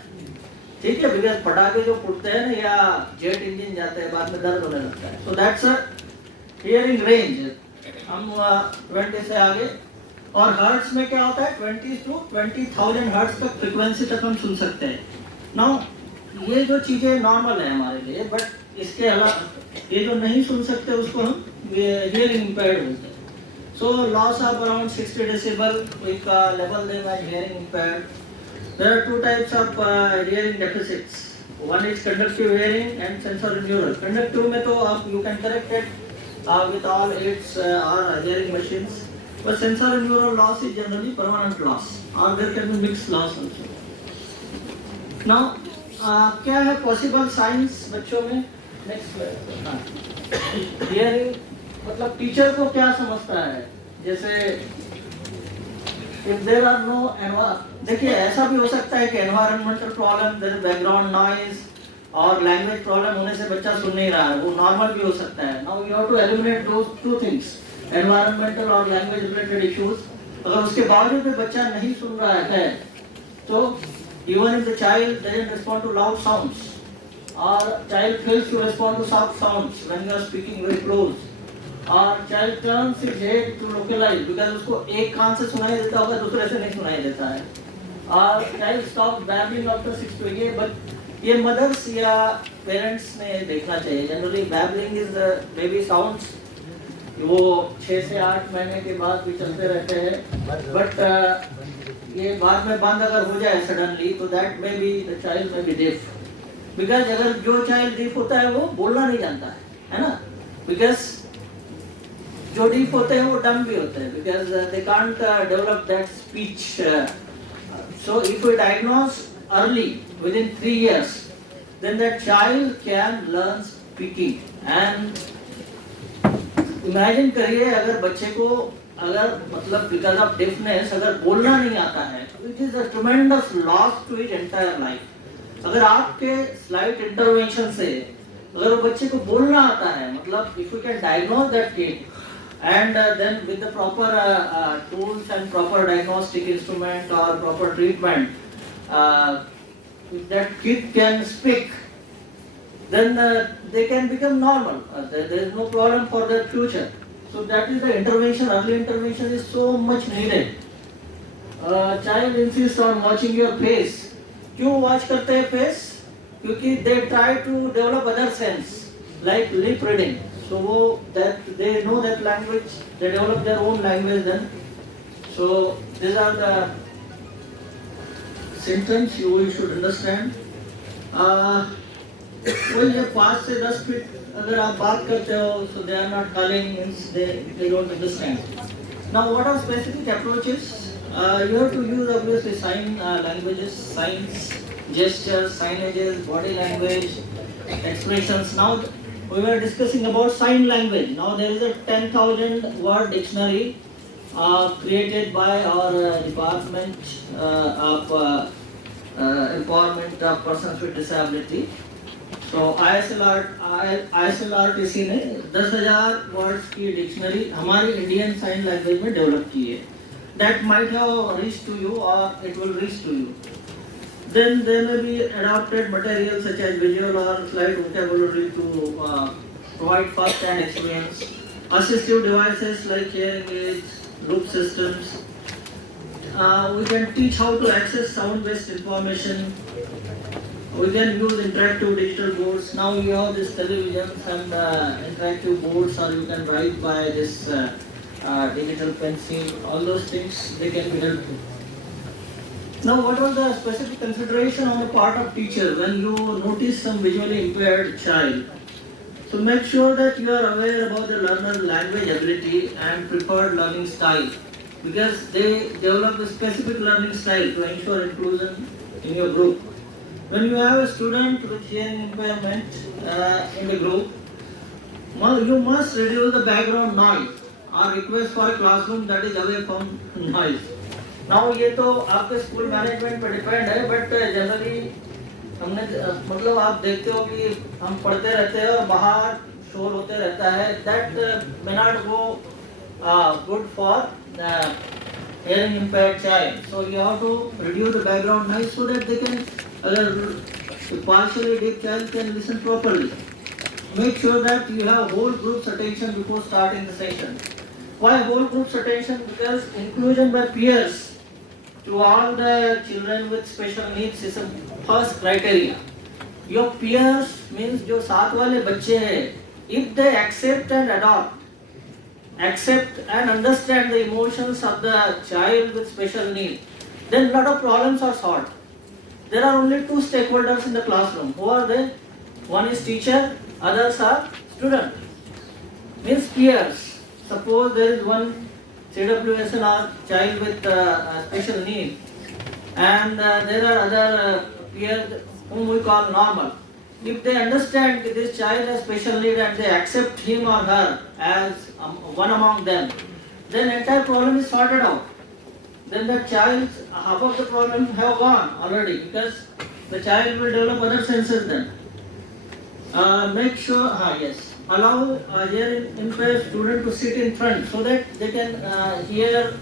ठीक है, बिकॉज पटाखे जो फूटते हैं ना या जेट इंजन जाते हैं, बाद में दर्द होने लगता है. So that's a hearing range. हम 20 से आगे, और हर्ट्ज में क्या होता है 20 to 20,000 हर्ट्ज तक फ्रीक्वेंसी तक हम सुन सकते हैं. नाउ ये जो चीज़ें नॉर्मल है हमारे लिए, बट इसके अलावा ये जो नहीं सुन सकते उसको हम हियरिंग इम्पेयर्ड बोलते हैं. So loss of around 60 decibel we का level them as hearing impaired. There are two types of hearing deficits. One is conductive hearing and sensory neural. Conductive में तो आप you can correct it with all its hearing machines, but sensory neural loss is generally permanent loss, or there can be mixed loss also. Now क्या है possible signs बच्चों में? Next hearing मतलब teacher को क्या समझता है? जैसे if there are no देखिए ऐसा भी हो सकता है कि environmental problem, there is background noise, और लैंग्वेज प्रॉब्लम होने से बच्चा सुन नहीं रहा है, वो नॉर्मल भी हो सकता है. Now you have to eliminate those two things, environmental और लैंग्वेज रिलेटेड इश्यूज. अगर उसके बावजूद भी बच्चा नहीं सुन रहा है, तो even if the child doesn't respond to loud sounds, or child fails to respond to soft sounds when you are speaking very close, or child turns his head to localise because उसको एक कान से सुनाई देता होगा, दूसरे से नहीं सुनाई देता है, और child stop babbling after 6 to 8. But ये मदर्स या पेरेंट्स ने देखना चाहिए. Generally babbling is baby sounds, वो 6 से 8 महीने के बाद भी चलते रहते हैं, बट ये बाद में बंद अगर हो जाए सडनली, तो that may be the child may be deaf. Because अगर जो चाइल्ड डीफ होता है वो बोलना नहीं जानता है ना, बिकॉज जो डीफ होते हैं वो डम भी होते हैं, because they can't develop that speech. So if we diagnose early within 3 years, then that child can learn speaking. And imagine करिए अगर बच्चे को अगर मतलब because of deafness अगर बोलना नहीं आता है, it is a tremendous loss to his entire life. अगर आपके slight intervention से अगर वो बच्चे को बोलना आता है, मतलब if you can diagnose that kid and then with the proper tools and proper diagnostic instrument or proper treatment, if that kid can speak, then they can become normal. There is no problem for their future. So that is the intervention. Early intervention is so much needed. Child insists on watching your face. क्यों watch करते हैं face? क्योंकि they try to develop other sense like lip reading. So that they know that language, they develop their own language then. So these are the symptoms you should understand. वही है 5 से 10 feet अगर आप बात करते हो, so they are not calling, means they don't understand. Now what are specific approaches? You have to use obviously sign languages, signs, gestures, signages, body language, expressions. Now we were discussing about sign language. Now there is a 10,000 word dictionary created by our Department of Empowerment of Persons with Disability. So ISLRTC ने 10,000 words की dictionary हमारी Indian sign language में develop की है. That might have reached to you or it will reach to you. Then there may be adapted material such as visual or slide vocabulary to provide first-hand experience. Assistive devices like hearing aids, loop systems. We can teach how to access sound-based information. We can use interactive digital boards. Now you have this televisions and interactive boards, or you can write by this digital pencil. All those things, they can be helpful. Now what was the specific consideration on the part of teacher when you notice some visually impaired child? So make sure that you are aware about the learner's language ability and preferred learning style. because they develop a specific learning style to ensure inclusion in your group. When you have a student with hearing impairment in the group, you must reduce the background noise or request for a classroom that is away from noise. Now ये तो आपके school management पर depend है, but generally हमने मतलब आप देखते हो कि हम पढ़ते रहते हैं और बाहर शोर होते रहता है, that may not go good for hearing impaired child. So you have to reduce the background noise so that they can, the partially deaf child can listen properly. Make sure that you have whole group's attention before starting the session. Why whole group's attention? Because inclusion by peers to all the children with special needs is a first criteria. Your peers means जो साथ वाले बच्चे हैं, if they accept and adopt, accept and understand the emotions of the child with special need, then lot of problems are solved. There are only two stakeholders in the classroom. Who are they? One is teacher, others are student. Means peers. Suppose there is one CWSL child with special need, and there are other peers whom we call normal. If they understand that this child has special need and they accept him or her as one among them, then entire problem is sorted out. Then the child, half of the problem have gone already, because the child will develop other senses then. Make sure, yes, allow hearing impaired student to sit in front so that they can hear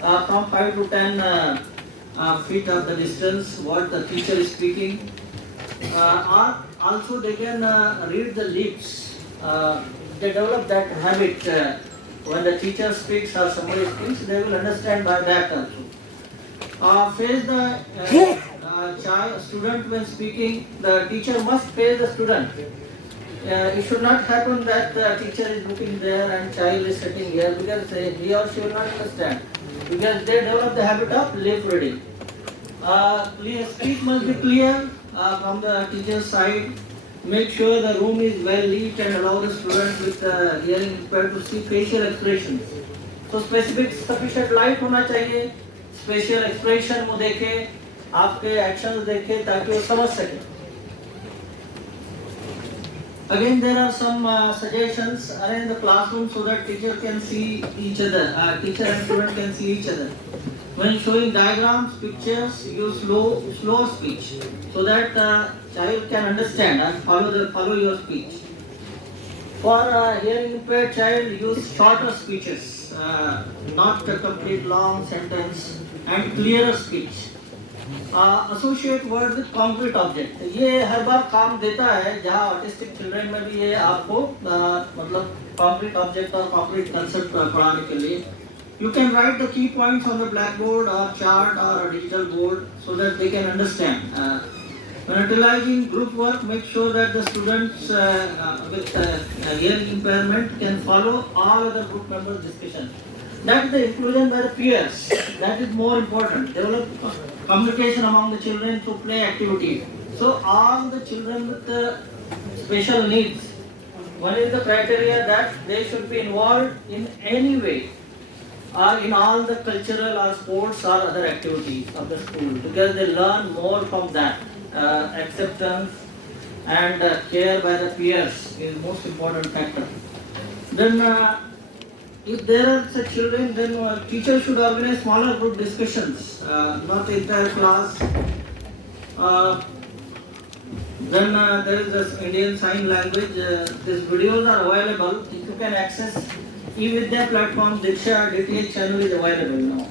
from 5 to 10 feet of the distance what the teacher is speaking. Or also they can read the lips. They develop that habit when the teacher speaks or somebody speaks, they will understand by that also. Face the child, student when speaking, the teacher must face the student. It should not happen that the teacher is looking there and child is sitting here, because he or she will not understand. Because they develop the habit of lip reading. Speech must be clear from the teacher's side. Make sure the room is well lit and allow the student with hearing impaired to see facial expressions. So specific sufficient light होना चाहिए, facial expression वो देखे, आपके actions देखे ताकि वो समझ सके. Again, there are some suggestions arrange the classroom so that teacher can see each other. Teacher and student can see each other. When showing diagrams, pictures, use slow speech so that child can understand and follow your speech. For hearing impaired child, use shorter speeches, not a complete long sentence, and clearer speech. Associate word with concrete object. ये हर बार काम देता है, जहाँ autistic children में भी ये आपको मतलब concrete object और concrete concept पढ़ाने के लिए. You can write the key points on the blackboard or chart or a digital board so that they can understand. When utilizing group work, make sure that the students with hearing impairment can follow all other group members' discussion. That is the inclusion by the peers. That is more important. Develop communication among the children through play activity. So all the children with the special needs, one is the criteria that they should be involved in any way in all the cultural or sports or other activities of the school, because they learn more from that. Acceptance and care by the peers is most important factor. Then if there are such children, then teachers should organize smaller group discussions, not entire class. Then there is this Indian Sign Language. These videos are available. If you can access eVidya platform, Diksha DTH channel is available now.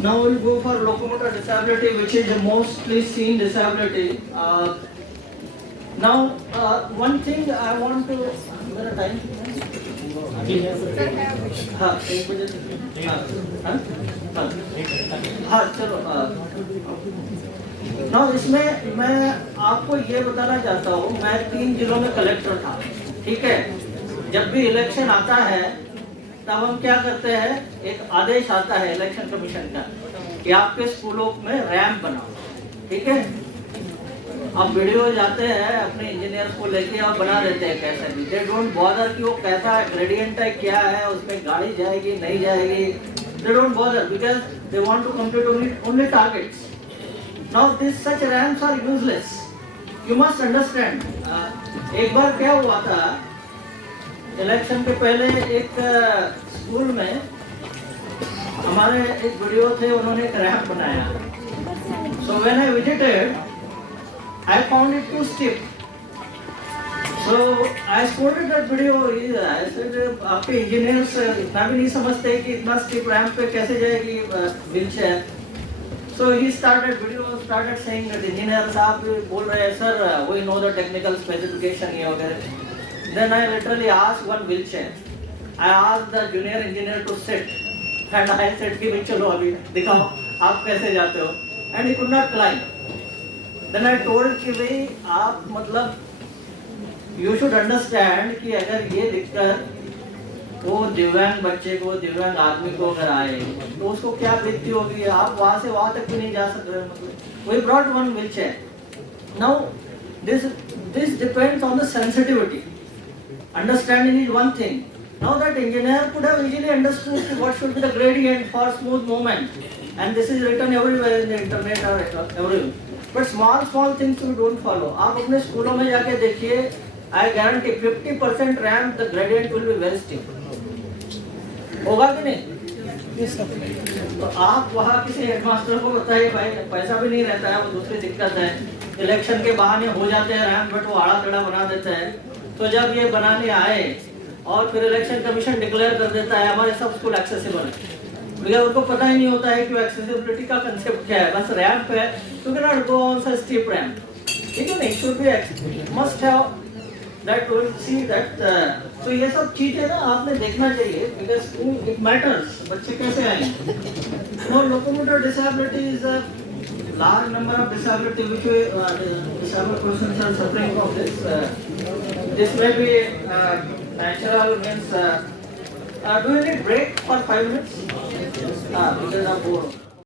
Now we'll go for locomotor disability, which is the mostly seen disability. Now, one thing I want to. मेरा time हाँ एक बजे हाँ चलो ना इसमें मैं आपको ये बताना चाहता हूँ, मैं 3 जिलों में कलेक्टर था, ठीक है. जब भी इलेक्शन आता है तब हम क्या करते हैं, एक आदेश आता है इलेक्शन कमीशन का कि आपके स्कूलों में रैंप बनाओ, ठीक है. अब वीडियो जाते हैं अपने इंजीनियर्स को लेके और बना देते हैं कैसे भी, दे डोंट बॉदर कि वो कैसा है, ग्रेडियंट है, क्या है, उसमें गाड़ी जाएगी नहीं जाएगी, they don't bother because they want to complete only targets. Now this such rams are useless. You must understand. एक बार क्या हुआ था, इलेक्शन के पहले एक स्कूल में हमारे एक वीडियो थे, उन्होंने एक रैंप बनाया. So when I visited I found it too steep. So I scolded that video. I said, आपके इंजीनियर्स इतना भी नहीं समझते कि इतना स्टीप रैंप पे कैसे जाएगी wheelchair. So he started saying that engineer साहब बोल रहे हैं sir we know the technical specification ये वगैरह. Then I literally asked one wheelchair. I asked the junior engineer to sit and I said कि भाई चलो अभी दिखाओ आप कैसे जाते हो. And he could not climb. Then I told कि भाई आप मतलब you should understand कि अगर ये दिक्कत वो दिव्यांग बच्चे को, दिव्यांग आदमी को अगर आए तो उसको क्या बीतती होगी. आप वहाँ से वहाँ तक भी नहीं जा सकते. मतलब we brought one wheelchair. Now this depends on the sensitivity. Understanding is one thing. Now that engineer could have easily understood what should be the gradient for smooth movement, and this is written everywhere in the internet or everywhere. But small things we don't follow. आप अपने स्कूलों में जाके देखिए, I guarantee 50% ramp the gradient will be very steep. होगा कि नहीं? तो आप वहाँ किसी हेडमास्टर को बताइए भाई पैसा भी नहीं रहता है, वो दूसरी दिक्कत है. इलेक्शन के बहाने हो जाते हैं रैंप, बट वो आड़ा टेढ़ा बना देता है. तो जब ये बनाने आए और फिर इलेक्शन कमीशन डिक्लेयर कर देता है हमारे सब स्कूल एक्सेसिबल है, भैया उनको पता ही नहीं होता है कि एक्सेसिबिलिटी का कंसेप्ट क्या है. बस रैंप है तो can not go on such steep ramp. ठीक है, नहीं should be must have that will see that. तो ये सब चीजें ना आपने देखना चाहिए बिकॉज इट मैटर्स. बच्चे कैसे आएंगे. No locomotor disability is a large number of disability which disabled persons are suffering from this. This may be natural means. Do you need break for 5 minutes? Because I'm bored.